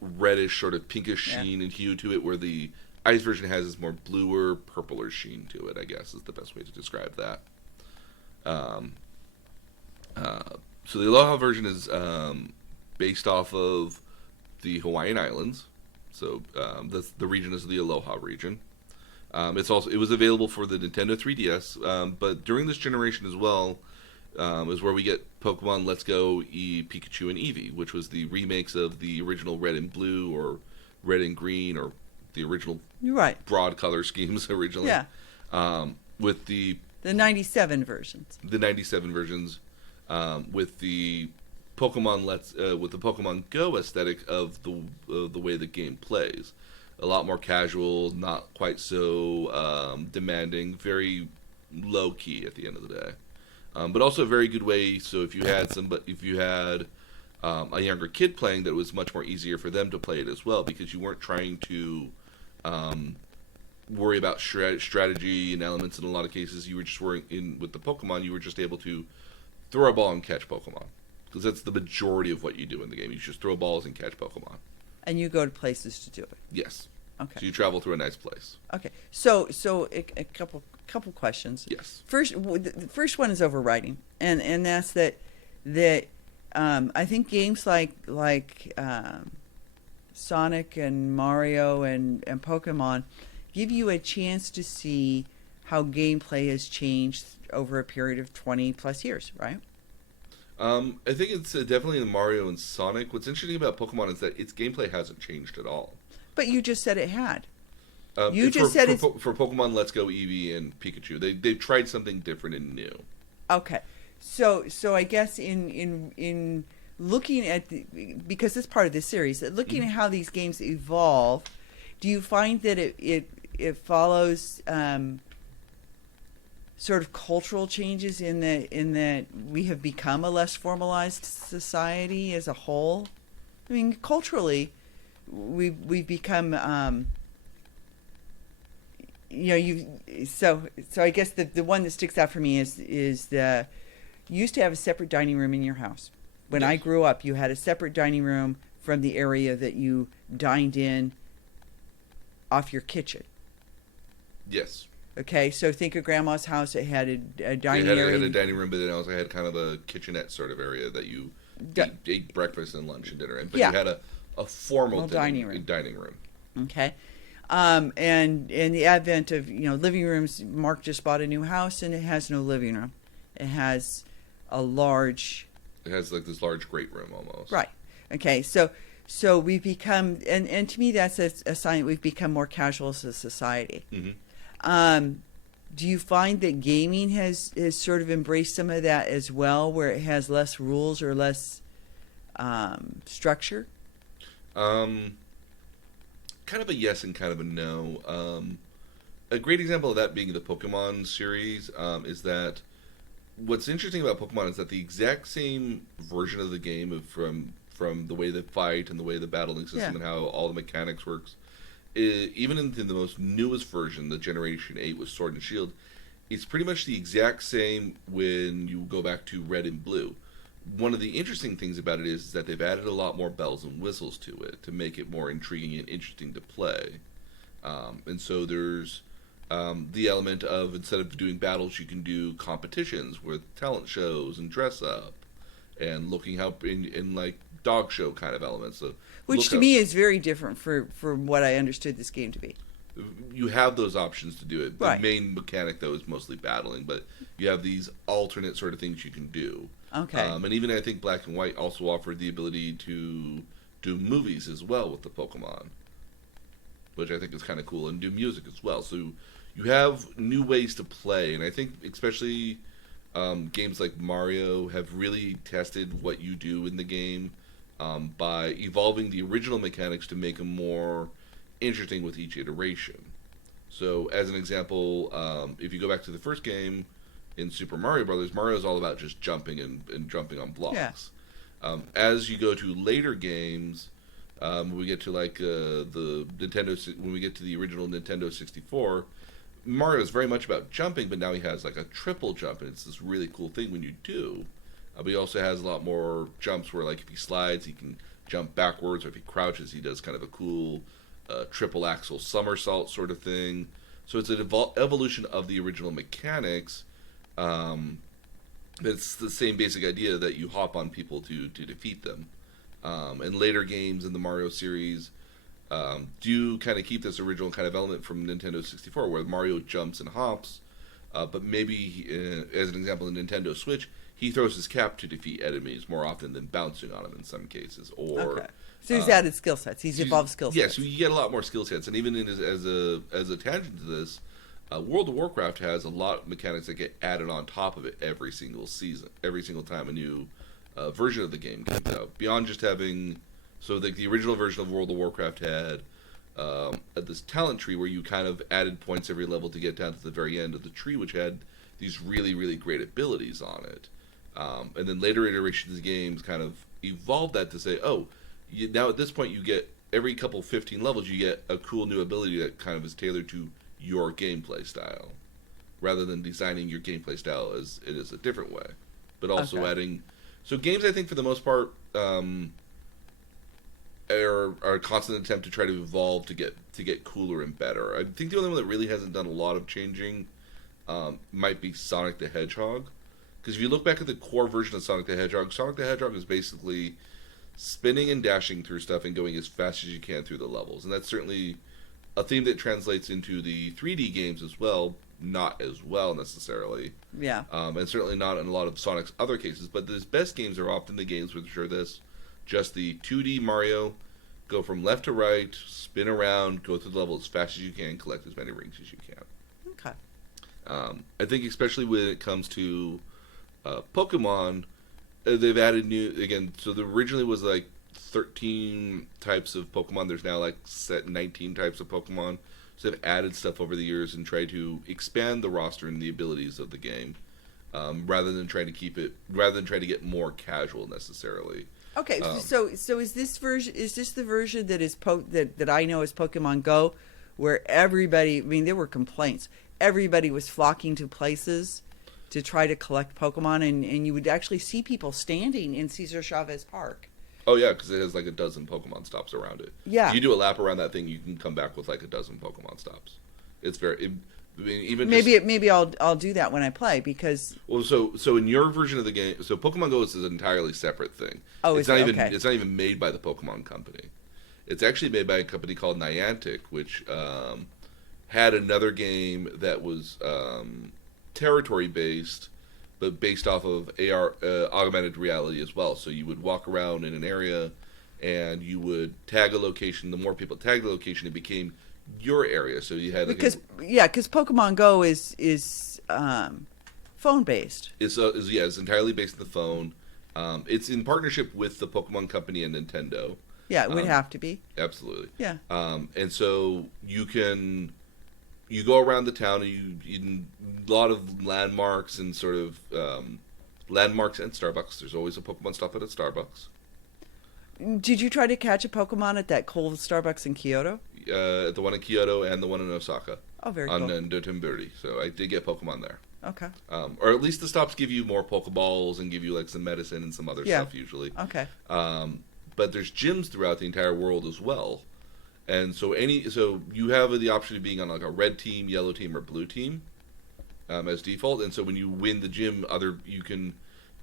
reddish, sort of pinkish sheen and hue to it, where the ice version has this more bluer, purpler sheen to it, I guess is the best way to describe that. So the Aloha version is based off of the Hawaiian Islands. So the region is the Aloha region. It was available for the Nintendo 3DS, but during this generation as well is where we get Pokemon Let's Go, Pikachu, and Eevee, which was the remakes of the original Red and Blue, or Red and Green, or the original broad color schemes originally. Yeah. With the 97 versions. The 97 versions, with the Pokemon with the Pokemon Go aesthetic of the way the game plays. A lot more casual, not quite so demanding, very low key at the end of the day. But also a very good way. So if you had a younger kid playing, that was much more easier for them to play it as well, because you weren't trying to worry about strategy and elements. In a lot of cases, you were just with the Pokemon. You were just able to throw a ball and catch Pokemon, because that's the majority of what you do in the game. You just throw balls and catch Pokemon. And you go to places to do it. Yes. Okay. So you travel through a nice place. Okay. So a couple questions. Yes. The first one is overriding, and that's that I think games like Sonic and Mario and Pokemon give you a chance to see how gameplay has changed over a period of 20 plus years, right? I think it's definitely in Mario and Sonic. What's interesting about Pokemon is that its gameplay hasn't changed at all. But you just said it had. For Pokemon Let's Go, Eevee, and Pikachu, they've tried something different and new. Okay, So I guess in looking at because it's part of this series, looking at how these games evolve, do you find that it follows sort of cultural changes in that we have become a less formalized society as a whole? I mean, culturally, we've become so I guess the one that sticks out for me is the you used to have a separate dining room in your house. When I grew up, you had a separate dining room from the area that you dined in off your kitchen. Yes. Okay, so think of Grandma's house. It had a dining area. It had a dining room, but then also had kind of a kitchenette sort of area that you ate breakfast and lunch and dinner in. But you had a formal dining room. Okay. And the advent of living rooms, Mark just bought a new house and it has no living room. It has a large. It has like this large great room almost. Right. Okay. So we've become, and to me that's a sign that we've become more casual as a society. Mm-hmm. Do you find that gaming has sort of embraced some of that as well, where it has less rules or less structure? Kind of a yes and kind of a no. A great example of that being the Pokémon series is that what's interesting about Pokemon is that the exact same version of the game from the way they fight and the way the battling system and how all the mechanics works, even in the most newest version, the Generation 8 with Sword and Shield, it's pretty much the exact same when you go back to Red and Blue. One of the interesting things about it is that they've added a lot more bells and whistles to it to make it more intriguing and interesting to play. And so there's the element of, instead of doing battles, you can do competitions with talent shows and dress up and looking how in like dog show kind of elements. So which to me is very different for what I understood this game to be. You have those options to do it. The right. main mechanic, though, is mostly battling, but you have these alternate sort of things you can do. Okay. And even I think Black and White also offered the ability to do movies as well with the Pokemon, which I think is kind of cool, and do music as well. So you have new ways to play, and I think especially games like Mario have really tested what you do in the game by evolving the original mechanics to make them more interesting with each iteration. So as an example, if you go back to the first game in Super Mario Brothers, Mario's all about just jumping and jumping on blocks. Yeah. As you go to later games, when we get to like the Nintendo, when we get to the original Nintendo 64, Mario's very much about jumping, but now he has like a triple jump, and it's this really cool thing when you do. But he also has a lot more jumps where, like, if he slides, he can jump backwards, or if he crouches, he does kind of a cool triple axel somersault sort of thing. So it's an evolution of the original mechanics. It's the same basic idea that you hop on people to defeat them. And later games in the Mario series do kind of keep this original kind of element from Nintendo 64, where Mario jumps and hops, but maybe, as an example, in Nintendo Switch, he throws his cap to defeat enemies more often than bouncing on them in some cases. Or okay. So he's added skill sets. He's evolved skill sets. Yes, so you get a lot more skill sets, and even as a tangent to this, World of Warcraft has a lot of mechanics that get added on top of it every single season, every single time a new version of the game comes out. Beyond just having, so the original version of World of Warcraft had this talent tree where you kind of added points every level to get down to the very end of the tree, which had these really, really great abilities on it. And then later iterations of the games kind of evolved that to say, now at this point you get, every couple 15 levels, you get a cool new ability that kind of is tailored to your gameplay style, rather than designing your gameplay style as it is a different way. But also adding, so games I think for the most part are a constant attempt to try to evolve to get cooler and better. I think the only one that really hasn't done a lot of changing might be Sonic the Hedgehog. Because if you look back at the core version of Sonic the Hedgehog is basically spinning and dashing through stuff and going as fast as you can through the levels. And that's certainly a theme that translates into the 3D games as well, not as well necessarily. Yeah. And certainly not in a lot of Sonic's other cases. But his best games are often the games which are just the 2D Mario, go from left to right, spin around, go through the level as fast as you can, collect as many rings as you can. Okay. I think especially when it comes to Pokemon, they've added new again. So there originally was like 13 types of Pokemon. There's now like set 19 types of Pokemon. So they've added stuff over the years and tried to expand the roster and the abilities of the game, rather than trying to get more casual necessarily. Okay, so is this the version that is that I know as Pokemon Go, where everybody? I mean, there were complaints. Everybody was flocking to places to try to collect Pokemon, and you would actually see people standing in Cesar Chavez Park. Oh yeah, because it has like a dozen Pokemon stops around it. Yeah, you do a lap around that thing, you can come back with like a dozen Pokemon stops. It's very. I mean, even maybe I'll do that when I play because. Well, so in your version of the game, so Pokemon Go is an entirely separate thing. Oh, it's not even okay. It's not even made by the Pokemon Company. It's actually made by a company called Niantic, which had another game that was territory based, but based off of AR augmented reality as well. So you would walk around in an area, and you would tag a location. The more people tagged the location, it became your area. So you had because Pokemon Go is phone based. It's entirely based on the phone. It's in partnership with the Pokemon Company and Nintendo. Yeah, it would have to be. Absolutely. Yeah. And so you go around the town, and you a lot of landmarks and sort of landmarks and Starbucks. There's always a Pokemon stop at a Starbucks. Did you try to catch a Pokemon at that cool Starbucks in Kyoto? The one in Kyoto and the one in Osaka. Oh, very cool. On Dotonbori. So I did get Pokemon there. Okay. Or at least the stops give you more Pokeballs and give you like some medicine and some other stuff usually. Okay. But there's gyms throughout the entire world as well. And so you have the option of being on like a red team, yellow team, or blue team as default. And so when you win the gym, you can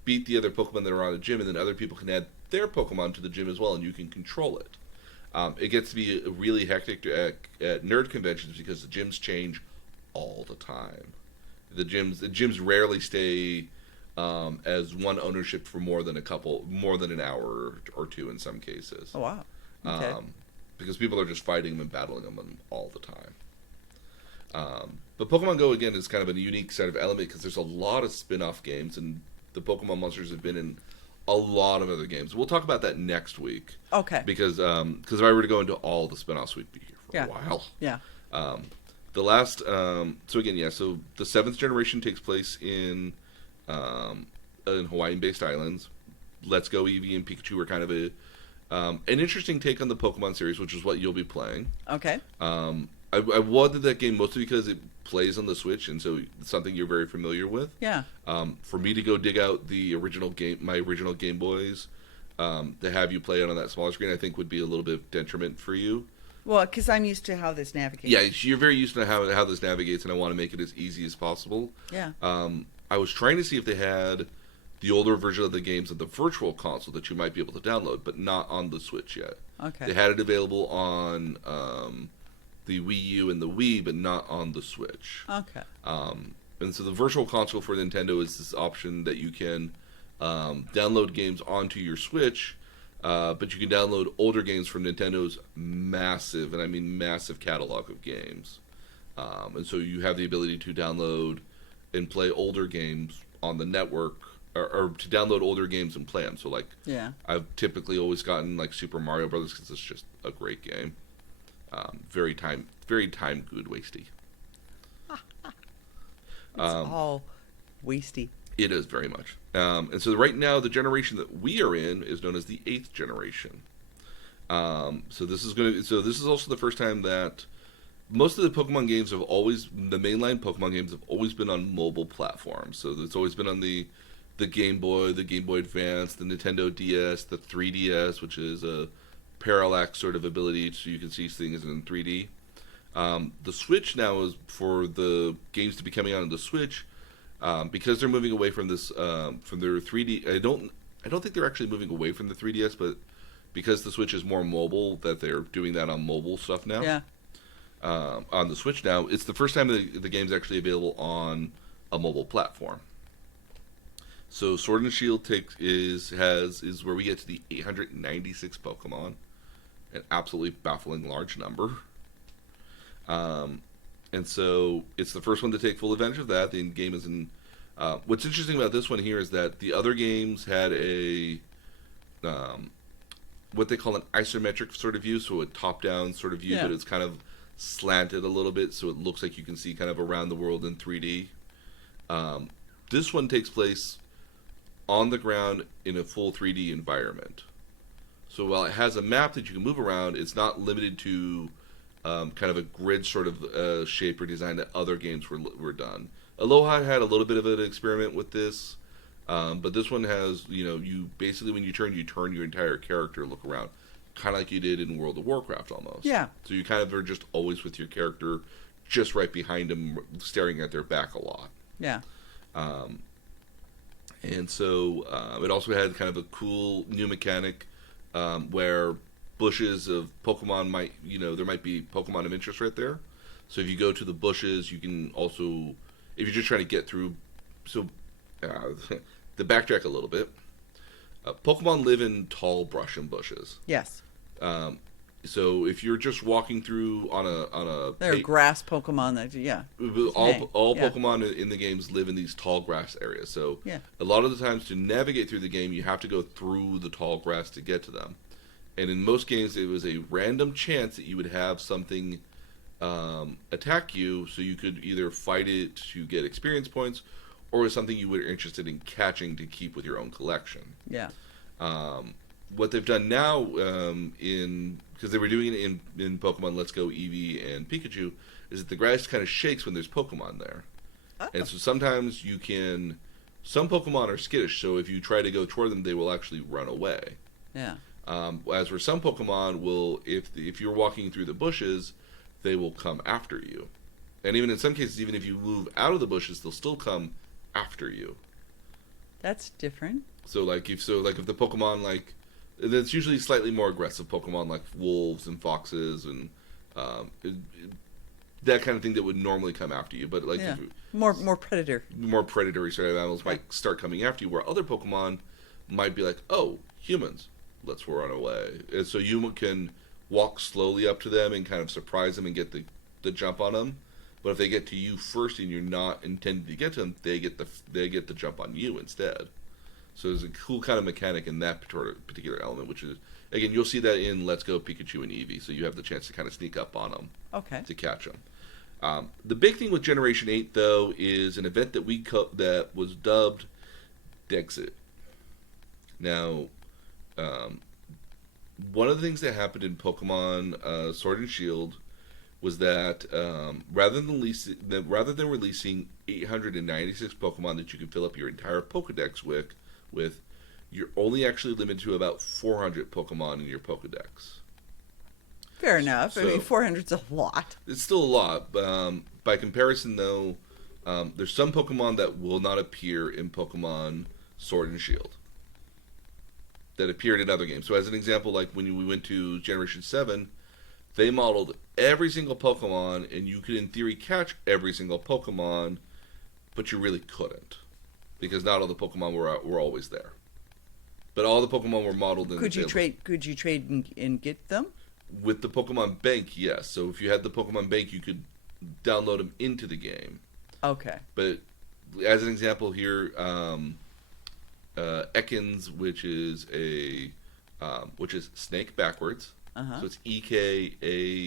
beat the other Pokemon that are on the gym, and then other people can add their Pokemon to the gym as well, and you can control it. It gets to be really hectic at nerd conventions because the gyms change all the time. The gyms rarely stay as one ownership for more than an hour or two in some cases. Oh wow! Okay. Because people are just fighting them and battling them all the time. But Pokemon Go again is kind of a unique set of element because there's a lot of spin-off games, and the Pokemon monsters have been in a lot of other games. We'll talk about that next week. Okay. Because if I were to go into all the spin-offs, we'd be here for a while. Yeah. The last, so the 7th generation takes place in Hawaiian-based islands. Let's Go, Eevee, and Pikachu are kind of an interesting take on the Pokemon series, which is what you'll be playing. Okay. I wanted that game mostly because it plays on the Switch, and so it's something you're very familiar with. Yeah. For me to go dig out my original Game Boys, to have you play it on that smaller screen, I think would be a little bit of detriment for you. Well, because I'm used to how this navigates. Yeah, you're very used to how this navigates, and I want to make it as easy as possible. Yeah. I was trying to see if they had the older version of the games on the Virtual Console that you might be able to download, but not on the Switch yet. Okay. They had it available on the Wii U and the Wii, but not on the Switch. Okay. And so the Virtual Console for Nintendo is this option that you can download games onto your Switch, but you can download older games from Nintendo's massive, and I mean massive, catalog of games. And so you have the ability to download and play older games on the network, or to download older games and play them. So I've typically always gotten like Super Mario Brothers because it's just a great game. Very time good wasty. It's all wasty. It is very much. And so right now the generation that we are in is known as the 8th generation. So this is also the first time that most of the Pokemon games the mainline Pokemon games have always been on mobile platforms. So it's always been on the Game Boy, the Game Boy Advance, the Nintendo DS, the 3DS, which is a parallax sort of ability, so you can see things in 3D. The Switch now is for the games to be coming out on the Switch, because they're moving away from this from their 3D. I don't think they're actually moving away from the 3DS, but because the Switch is more mobile, that they're doing that on mobile stuff now. Yeah. On the Switch now, it's the first time the game's actually available on a mobile platform. So Sword and Shield is where we get to the 896 Pokemon, an absolutely baffling large number. And so it's the first one to take full advantage of that. The game is in What's interesting about this one here is that the other games had a what they call an isometric sort of view, so a top-down sort of view, but it's kind of slanted a little bit, so it looks like you can see kind of around the world in 3D. This one takes place on the ground in a full 3D environment. So while it has a map that you can move around, it's not limited to kind of a grid sort of shape or design that other games were done. Aloha had a little bit of an experiment with this, but this one has, you basically, when you turn your entire character look around, kind of like you did in World of Warcraft almost. Yeah. So you kind of are just always with your character just right behind them, staring at their back a lot. Yeah. And so it also had kind of a cool new mechanic where bushes of Pokemon there might be Pokemon of interest right there. So if you go to the bushes, you can also, if you're just trying to get through, to backtrack a little bit, Pokemon live in tall brush and bushes. Yes. So if you're just walking through on a there are grass Pokemon all Pokemon in the games live in these tall grass areas. So a lot of the times to navigate through the game, you have to go through the tall grass to get to them. And in most games, it was a random chance that you would have something attack you, so you could either fight it to get experience points, or it was something you were interested in catching to keep with your own collection. Yeah. What they've done now, because they were doing it in Pokemon Let's Go, Eevee, and Pikachu, is that the grass kind of shakes when there's Pokemon there. Oh. And so sometimes some Pokemon are skittish, so if you try to go toward them, they will actually run away. Yeah. As for some Pokemon, if you're walking through the bushes, they will come after you. And even in some cases, even if you move out of the bushes, they'll still come after you. That's different. So if the Pokemon that's usually slightly more aggressive Pokemon like wolves and foxes and that kind of thing that would normally come after you, but more predatory sort of animals might start coming after you, where other Pokemon might be like, oh, humans, let's run away. And so you can walk slowly up to them and kind of surprise them and get the jump on them. But if they get to you first and you're not intending to get to them, they get the jump on you instead. So there's a cool kind of mechanic in that particular element, which is, again, you'll see that in Let's Go Pikachu and Eevee, so you have the chance to kind of sneak up on them to catch them. The big thing with Generation 8, though, is an event that that was dubbed Dexit. Now, one of the things that happened in Pokemon Sword and Shield was that rather than releasing 896 Pokemon that you can fill up your entire Pokedex with, you're only actually limited to about 400 Pokemon in your Pokedex. Fair enough. So, 400's a lot. It's still a lot. By comparison, though, there's some Pokemon that will not appear in Pokemon Sword and Shield that appeared in other games. So as an example, like when we went to Generation 7, they modeled every single Pokemon, and you could, in theory, catch every single Pokemon, but you really couldn't, because not all the Pokemon were always there. But all the Pokemon were modeled in. Could you trade and get them? With the Pokemon Bank, yes. So if you had the Pokemon Bank, you could download them into the game. Okay. But as an example here, Ekans, which is snake backwards. So it's EKANS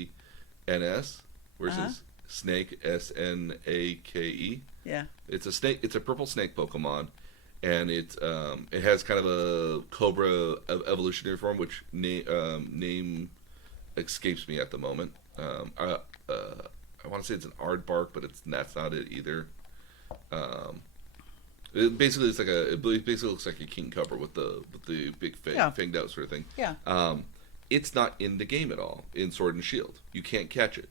versus snake SNAKE. Yeah. It's a snake. It's a purple snake Pokemon, and it has kind of a Cobra evolutionary form, which name escapes me at the moment. I want to say it's an aardvark, but that's not it either. It basically looks like a king cobra with the big fanged out sort of thing. Yeah. It's not in the game at all in Sword and Shield. You can't catch it.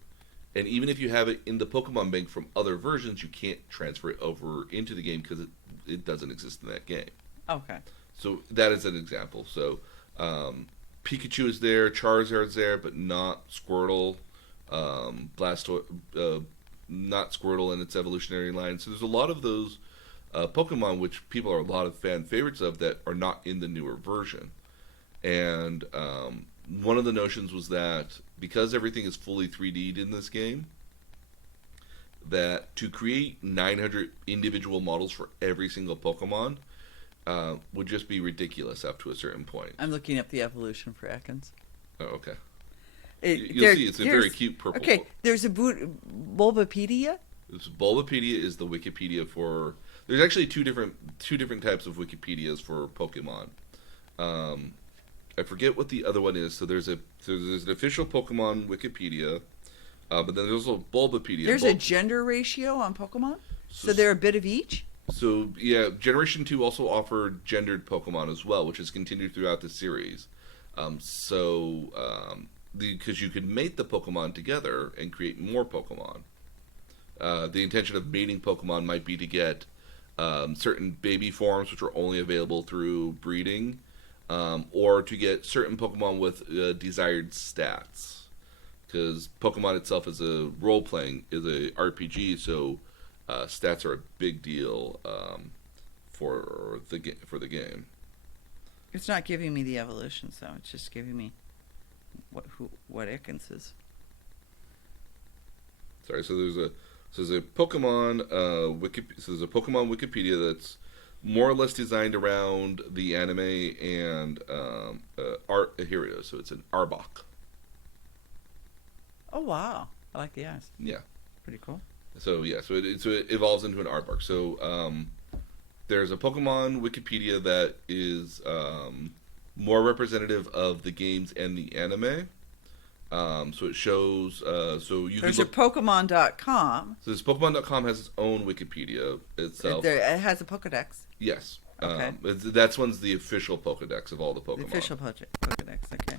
And even if you have it in the Pokemon Bank from other versions, you can't transfer it over into the game because it doesn't exist in that game. Okay. So that is an example. So Pikachu is there, Charizard's there, but not Squirtle. Blastoise, not Squirtle in its evolutionary line. So there's a lot of those Pokemon which people are a lot of fan favorites of that are not in the newer version. And one of the notions was that because everything is fully 3D'd in this game, that to create 900 individual models for every single Pokemon would just be ridiculous up to a certain point. I'm looking up the evolution for Ekans. Oh, okay. You'll see it's a very cute purple. Okay, there's a Bulbapedia. Bulbapedia is the Wikipedia for... There's actually two different types of Wikipedias for Pokemon. I forget what the other one is. So there's an official Pokemon Wikipedia, but then there's also Bulbapedia. There's a gender ratio on Pokemon, so they're a bit of each. So yeah, Generation 2 also offered gendered Pokemon as well, which has continued throughout the series. Because you could mate the Pokemon together and create more Pokemon. The intention of mating Pokemon might be to get certain baby forms, which are only available through breeding, or to get certain Pokemon with desired stats. Because Pokemon itself is a role-playing, is a RPG, so stats are a big deal for the game. It's not giving me the evolution, so it's just giving me what Ekans is. Sorry, so there's a Pokemon there's a Pokemon Wikipedia that's more or less designed around the anime and art. Here it is. So it's an Arbok. Oh wow, I like the eyes. Yeah, pretty cool. So yeah, so it evolves into an Arbok. So there's a Pokemon Wikipedia that is more representative of the games and the anime. So it shows. So you there's can a Pokemon.com. So this Pokemon.com has its own Wikipedia itself. It has a Pokedex. Yes. Okay. That's one's the official Pokedex of all the Pokemon. The official Pokedex. Okay.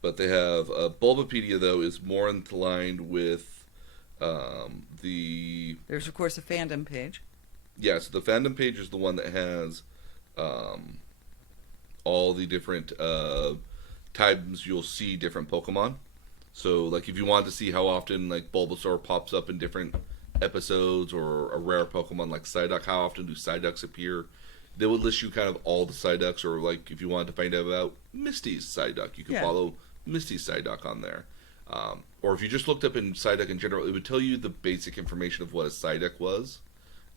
But they have Bulbapedia though is more entwined with the. There's of course a fandom page. Yeah. So the fandom page is the one that has all the different times you'll see different Pokemon. So like if you want to see how often like Bulbasaur pops up in different episodes, or a rare Pokemon like Psyduck, how often do Psyducks appear, they would list you kind of all the Psyducks. Or like if you wanted to find out about Misty's Psyduck, you can follow Misty's Psyduck on there. Or if you just looked up in Psyduck in general, it would tell you the basic information of what a Psyduck was.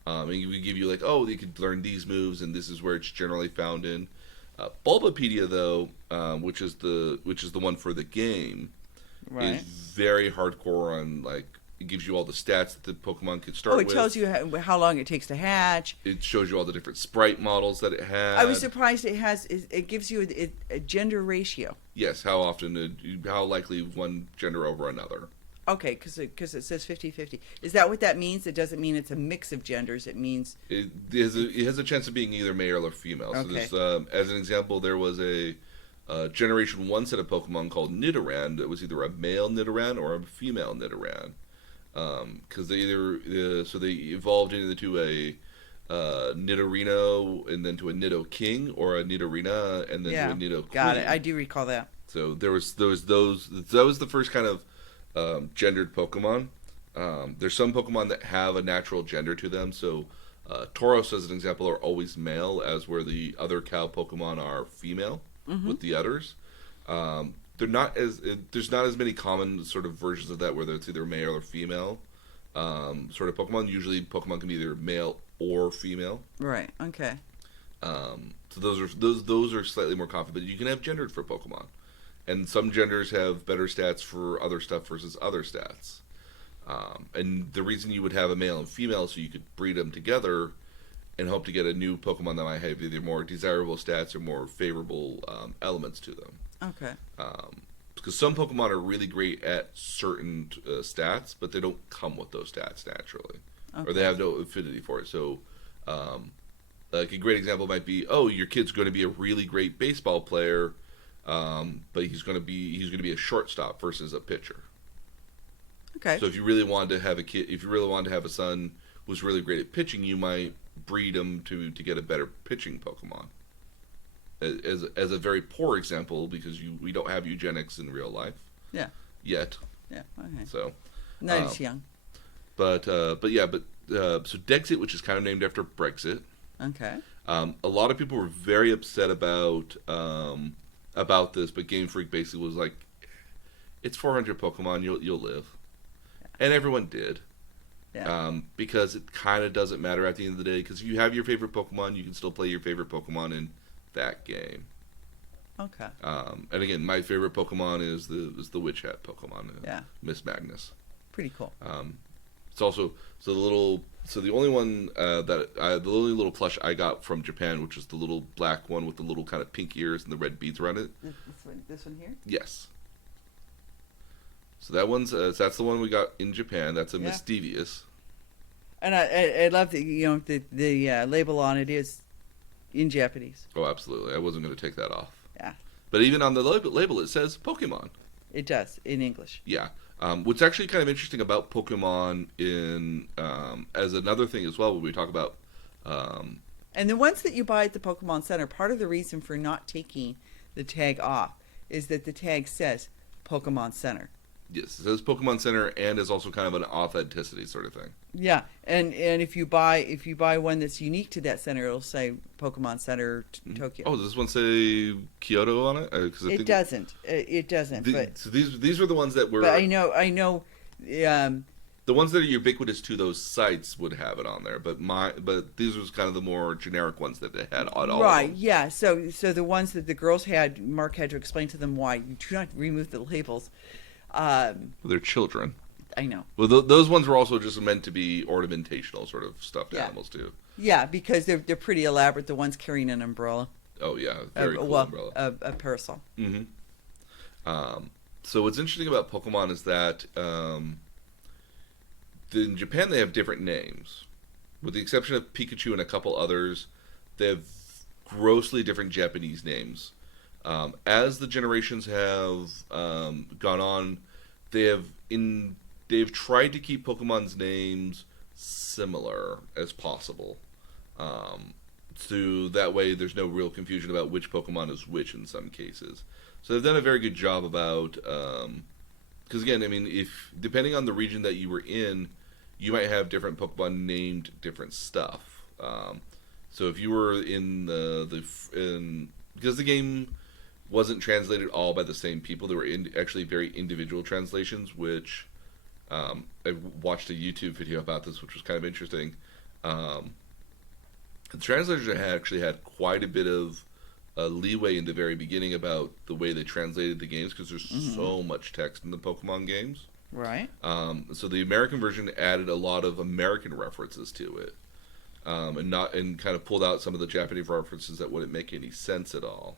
And it would give you like, oh, you could learn these moves and this is where it's generally found in. Bulbapedia though, which is the one for the game, is very hardcore on like, it gives you all the stats that the Pokemon could start with. Oh, it tells you how long it takes to hatch. It shows you all the different sprite models that it has. I was surprised it gives you a gender ratio. Yes, how likely one gender over another. Okay, because it says 50-50. Is that what that means? It doesn't mean it's a mix of genders. It means... It has a chance of being either male or female. Okay. So this, as an example, there was a Generation 1 set of Pokemon called Nidoran that was either a male Nidoran or a female Nidoran. Because they evolved into a Nidorino and then to a Nidoking, or a Nidorina and then to a Nidoqueen. Got it. I do recall that. So there was those. That was the first kind of gendered Pokemon. There's some Pokemon that have a natural gender to them. So Tauros, as an example, are always male, as where the other cow Pokemon are female with the udders. There's not as many common sort of versions of that where it's either male or female sort of Pokemon. Usually Pokemon can be either male or female. Right. Okay. So those are slightly more common, but you can have gendered for Pokemon, and some genders have better stats for other stuff versus other stats. And the reason you would have a male and female is so you could breed them together and hope to get a new Pokemon that might have either more desirable stats or more favorable elements to them. Okay. Because some Pokemon are really great at certain stats, but they don't come with those stats naturally, or they have no affinity for it. So, like a great example might be, oh, your kid's going to be a really great baseball player, but he's going to be a shortstop versus a pitcher. Okay. So if you really wanted to have a son who's really great at pitching, you might breed him to get a better pitching Pokemon. As a very poor example, because we don't have eugenics in real life. Yeah. Yet. Yeah. Okay. So. No, he's young. So Dexit, which is kind of named after Brexit. Okay. A lot of people were very upset about this, but Game Freak basically was like, "It's 400 Pokemon, you'll live." And everyone did. Yeah. Because it kind of doesn't matter at the end of the day. Because if you have your favorite Pokemon, you can still play your favorite Pokemon in that game. Okay. And again, my favorite Pokemon is the Witch Hat Pokemon, Yeah. Miss Magnus. Pretty cool. It's also the only one the only little plush I got from Japan, which is the little black one with the little kind of pink ears and the red beads around it. This one here. Yes. So that one's that's the one we got in Japan. That's a Yeah. Mischievous. And I love that the label on it is in Japanese. Oh, absolutely! I wasn't going to take that off. Yeah. But even on the label, it says Pokemon. It does in English. Yeah. What's actually kind of interesting about Pokemon in as another thing as well when we talk about. And the ones that you buy at the Pokemon Center, part of the reason for not taking the tag off is that the tag says Pokemon Center. Yes, it says Pokemon Center and is also kind of an authenticity sort of thing. Yeah, and if you buy one that's unique to that center, it'll say Pokemon Center Tokyo. Oh, does this one say Kyoto on it? It doesn't. It doesn't. So these were the ones that were. But I know. The ones that are ubiquitous to those sites would have it on there, but these was kind of the more generic ones that they had on all. Right. Of them. Yeah. So the ones that the girls had, Mark had to explain to them why you do not remove the labels. They're children. I know. Well, those ones were also just meant to be ornamentational sort of stuffed animals too. Yeah, because they're pretty elaborate. The ones carrying an umbrella. Oh yeah, very cool umbrella. A parasol. Mm-hmm. So what's interesting about Pokemon is that in Japan they have different names, with the exception of Pikachu and a couple others. They have grossly different Japanese names. As the generations have gone on, they've tried to keep Pokemon's names similar as possible, so that way there's no real confusion about which Pokemon is which in some cases. So they've done a very good job about, because again, I mean, if depending on the region that you were in, you might have different Pokemon named different stuff. So if you were in because the game wasn't translated all by the same people. There were actually very individual translations, which I watched a YouTube video about this, which was kind of interesting. The translators actually had quite a bit of leeway in the very beginning about the way they translated the games, because there's so much text in the Pokemon games. Right. So the American version added a lot of American references to it, and kind of pulled out some of the Japanese references that wouldn't make any sense at all.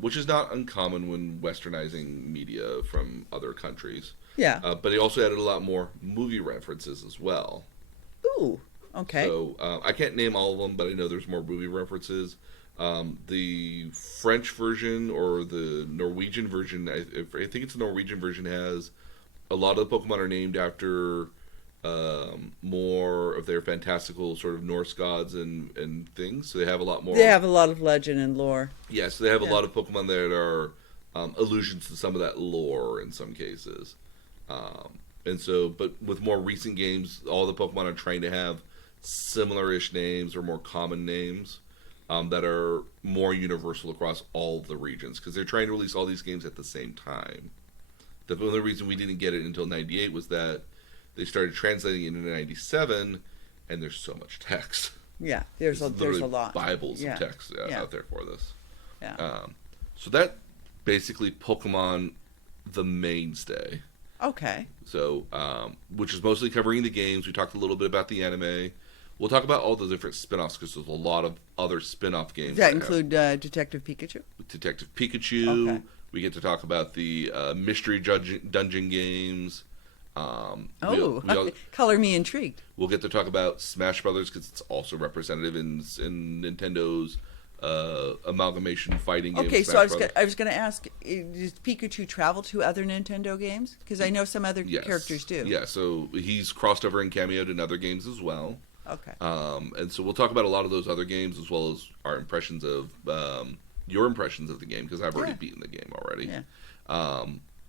Which is not uncommon when westernizing media from other countries. Yeah. But he also added a lot more movie references as well. Ooh, okay. So I can't name all of them, but I know there's more movie references. The French version or the Norwegian version, I think it's the Norwegian version, has a lot of the Pokemon are named after more of their fantastical sort of Norse gods and things. So they have a lot more. They have a lot of legend and lore. Yeah, so they have a lot of Pokemon that are allusions to some of that lore in some cases. And so, but with more recent games, all the Pokemon are trying to have similar-ish names or more common names that are more universal across all of the regions, because they're trying to release all these games at the same time. The only reason we didn't get it until 98 was that they started translating it into 97, and there's so much text. Yeah, there's a lot. Bibles of text out there for this. Yeah. So that basically Pokemon the mainstay. Okay. So, which is mostly covering the games. We talked a little bit about the anime. We'll talk about all the different spin-offs, because there's a lot of other spin-off games. Does that include Detective Pikachu? Detective Pikachu. Okay. We get to talk about the mystery dungeon games. Color me intrigued. We'll get to talk about Smash Brothers, because it's also representative in Nintendo's amalgamation fighting game. Okay, so I was going to ask, does Pikachu travel to other Nintendo games? Because I know some other characters do. Yeah, so he's crossed over and cameoed in other games as well. Okay. And so we'll talk about a lot of those other games, as well as our impressions of your impressions of the game, because I've already beaten the game already. Yeah.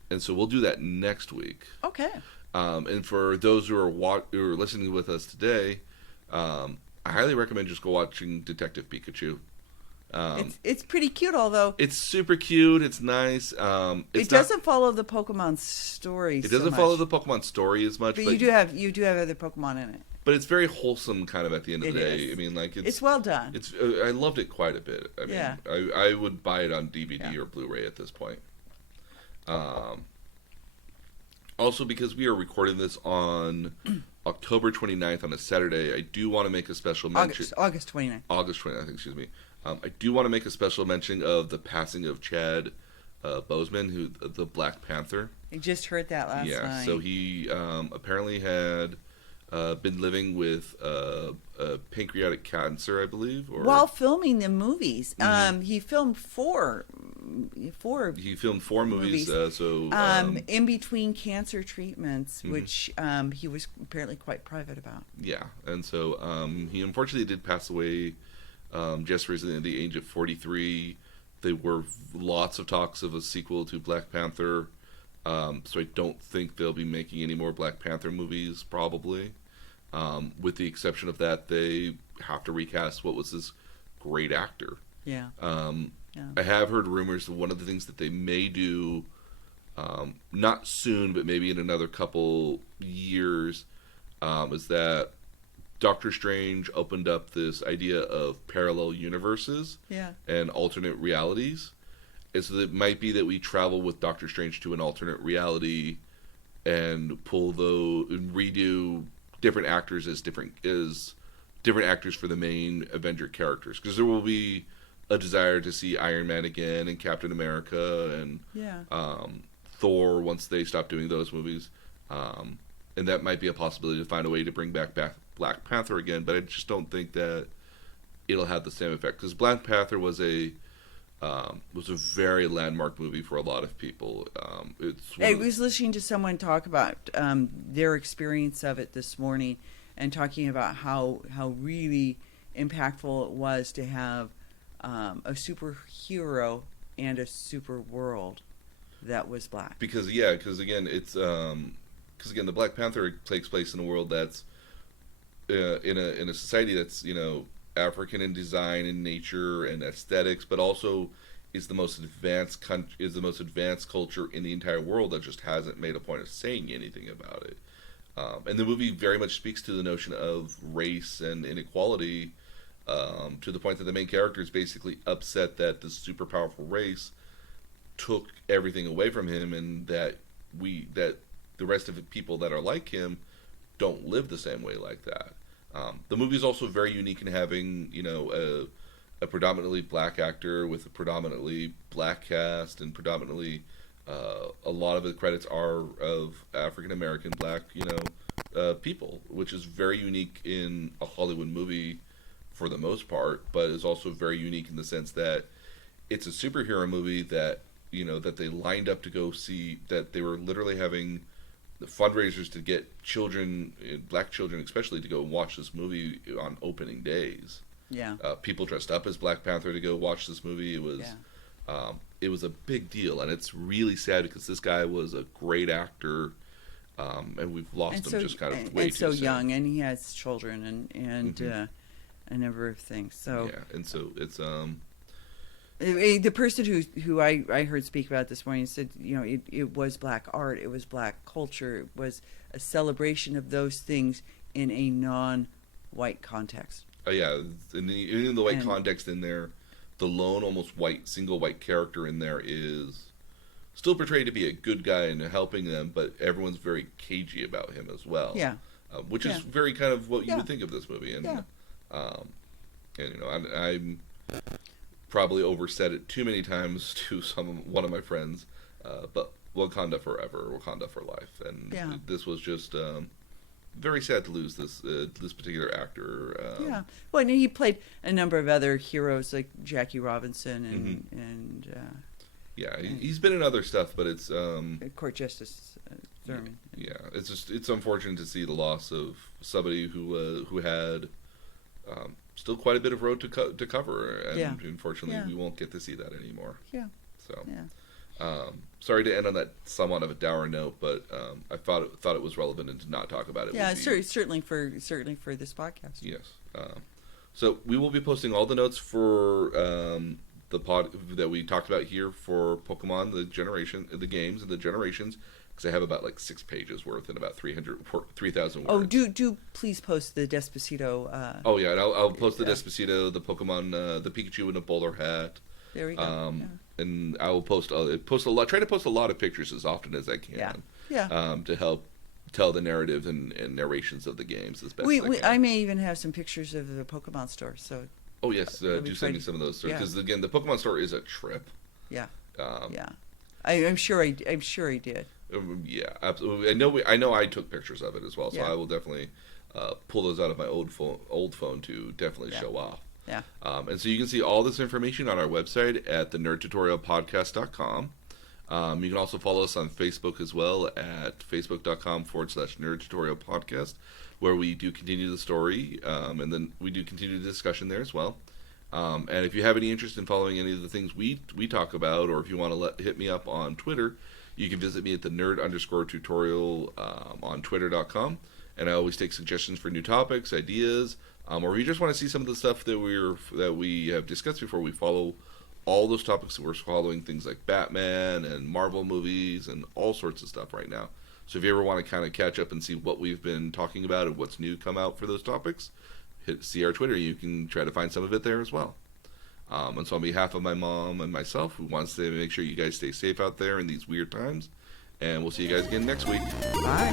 And so we'll do that next week. Okay. And for those who are listening with us today, I highly recommend just go watching Detective Pikachu. It's pretty cute, although it's super cute. It's nice. It doesn't follow the Pokemon story. It doesn't follow the Pokemon story as much, but you do have other Pokemon in it. But it's very wholesome, kind of at the end of the day. I mean, like it's well done. It's I loved it quite a bit. I mean, I would buy it on DVD or Blu-ray at this point. Also, because we are recording this on October 29th on a Saturday, I do want to make a special mention. August 29th. August 29th, excuse me. I do want to make a special mention of the passing of Chad Boseman, the Black Panther. I just heard that last night. Yeah, so he apparently had been living with pancreatic cancer, I believe. While filming the movies. He filmed four movies. In between cancer treatments, which he was apparently quite private about. Yeah, and so he unfortunately did pass away just recently at the age of 43. There were lots of talks of a sequel to Black Panther, so I don't think they'll be making any more Black Panther movies, probably. With the exception of that, they have to recast what was this great actor. Yeah. I have heard rumors that one of the things that they may do, not soon, but maybe in another couple years, is that Doctor Strange opened up this idea of parallel universes and alternate realities. And so it might be that we travel with Doctor Strange to an alternate reality and redo different actors as different actors for the main Avenger characters, because there will be a desire to see Iron Man again and Captain America and Thor once they stop doing those movies, and that might be a possibility to find a way to bring back Black Panther again. But I just don't think that it'll have the same effect, because Black Panther was a very landmark movie for a lot of people. I was listening to someone talk about their experience of it this morning, and talking about how really impactful it was to have a superhero and a super world that was black. Because again, the Black Panther takes place in a world that's in a society that's African in design and nature and aesthetics, but also is the most advanced culture in the entire world that just hasn't made a point of saying anything about it. And the movie very much speaks to the notion of race and inequality, to the point that the main character is basically upset that this super powerful race took everything away from him, and that the rest of the people that are like him don't live the same way like that. The movie is also very unique in having, a predominantly black actor with a predominantly black cast, and predominantly a lot of the credits are of African American black, people, which is very unique in a Hollywood movie for the most part, but is also very unique in the sense that it's a superhero movie that that they lined up to go see, that they were literally having the fundraisers to get children, black children especially, to go watch this movie on opening days. Yeah. People dressed up as Black Panther to go watch this movie. It was a big deal, and it's really sad because this guy was a great actor, and we've lost him just kind of way too soon. Young, and he has children and a number of things. So and so it's the person who I heard speak about this morning said, it was black art, it was black culture, it was a celebration of those things in a non-white context. In the white context in there, the lone almost single white character in there is still portrayed to be a good guy and helping them, but everyone's very cagey about him as well. Yeah. Which is very kind of what you would think of this movie. And I'm probably oversaid it too many times to one of my friends, but Wakanda forever, Wakanda for life, and this was just very sad to lose this particular actor. Well, and he played a number of other heroes like Jackie Robinson and he's been in other stuff, but it's Court Justice Thurman. It's unfortunate to see the loss of somebody who had still quite a bit of road to cover, and unfortunately we won't get to see that anymore. Sorry to end on that somewhat of a dour note, but I thought it was relevant and to not talk about it. Certainly for this podcast. Yes. So we will be posting all the notes for the pod that we talked about here for Pokemon, the games, and the generations. Because I have about like 6 pages worth and about 3,000 words. Oh, do please post the Despacito. Oh yeah, and I'll post the Despacito, the Pokemon, the Pikachu in a bowler hat. There we go. And I will post a lot. Try to post a lot of pictures as often as I can. Yeah. To help tell the narrative and narrations of the games as best I can. I may even have some pictures of the Pokemon store. So. Oh yes, do send me some of those because again, the Pokemon store is a trip. Yeah. I'm sure I did. Yeah, absolutely. I know I took pictures of it as well, so I will definitely pull those out of my old phone to definitely show off. Yeah. And so you can see all this information on our website at thenerdtutorialpodcast.com. You can also follow us on Facebook as well at facebook.com/nerdtutorialpodcast, where we do continue the story, and then we do continue the discussion there as well. And if you have any interest in following any of the things we talk about, or if you want to hit me up on Twitter, you can visit me at the nerd_tutorial on twitter.com. And I always take suggestions for new topics, ideas, or if you just want to see some of the stuff that we have discussed before. We follow all those topics. We're following things like Batman and Marvel movies and all sorts of stuff right now. So if you ever want to kind of catch up and see what we've been talking about and what's new come out for those topics, see our Twitter. You can try to find some of it there as well. And so on behalf of my mom and myself, who wants to make sure you guys stay safe out there in these weird times, and we'll see you guys again next week. Bye.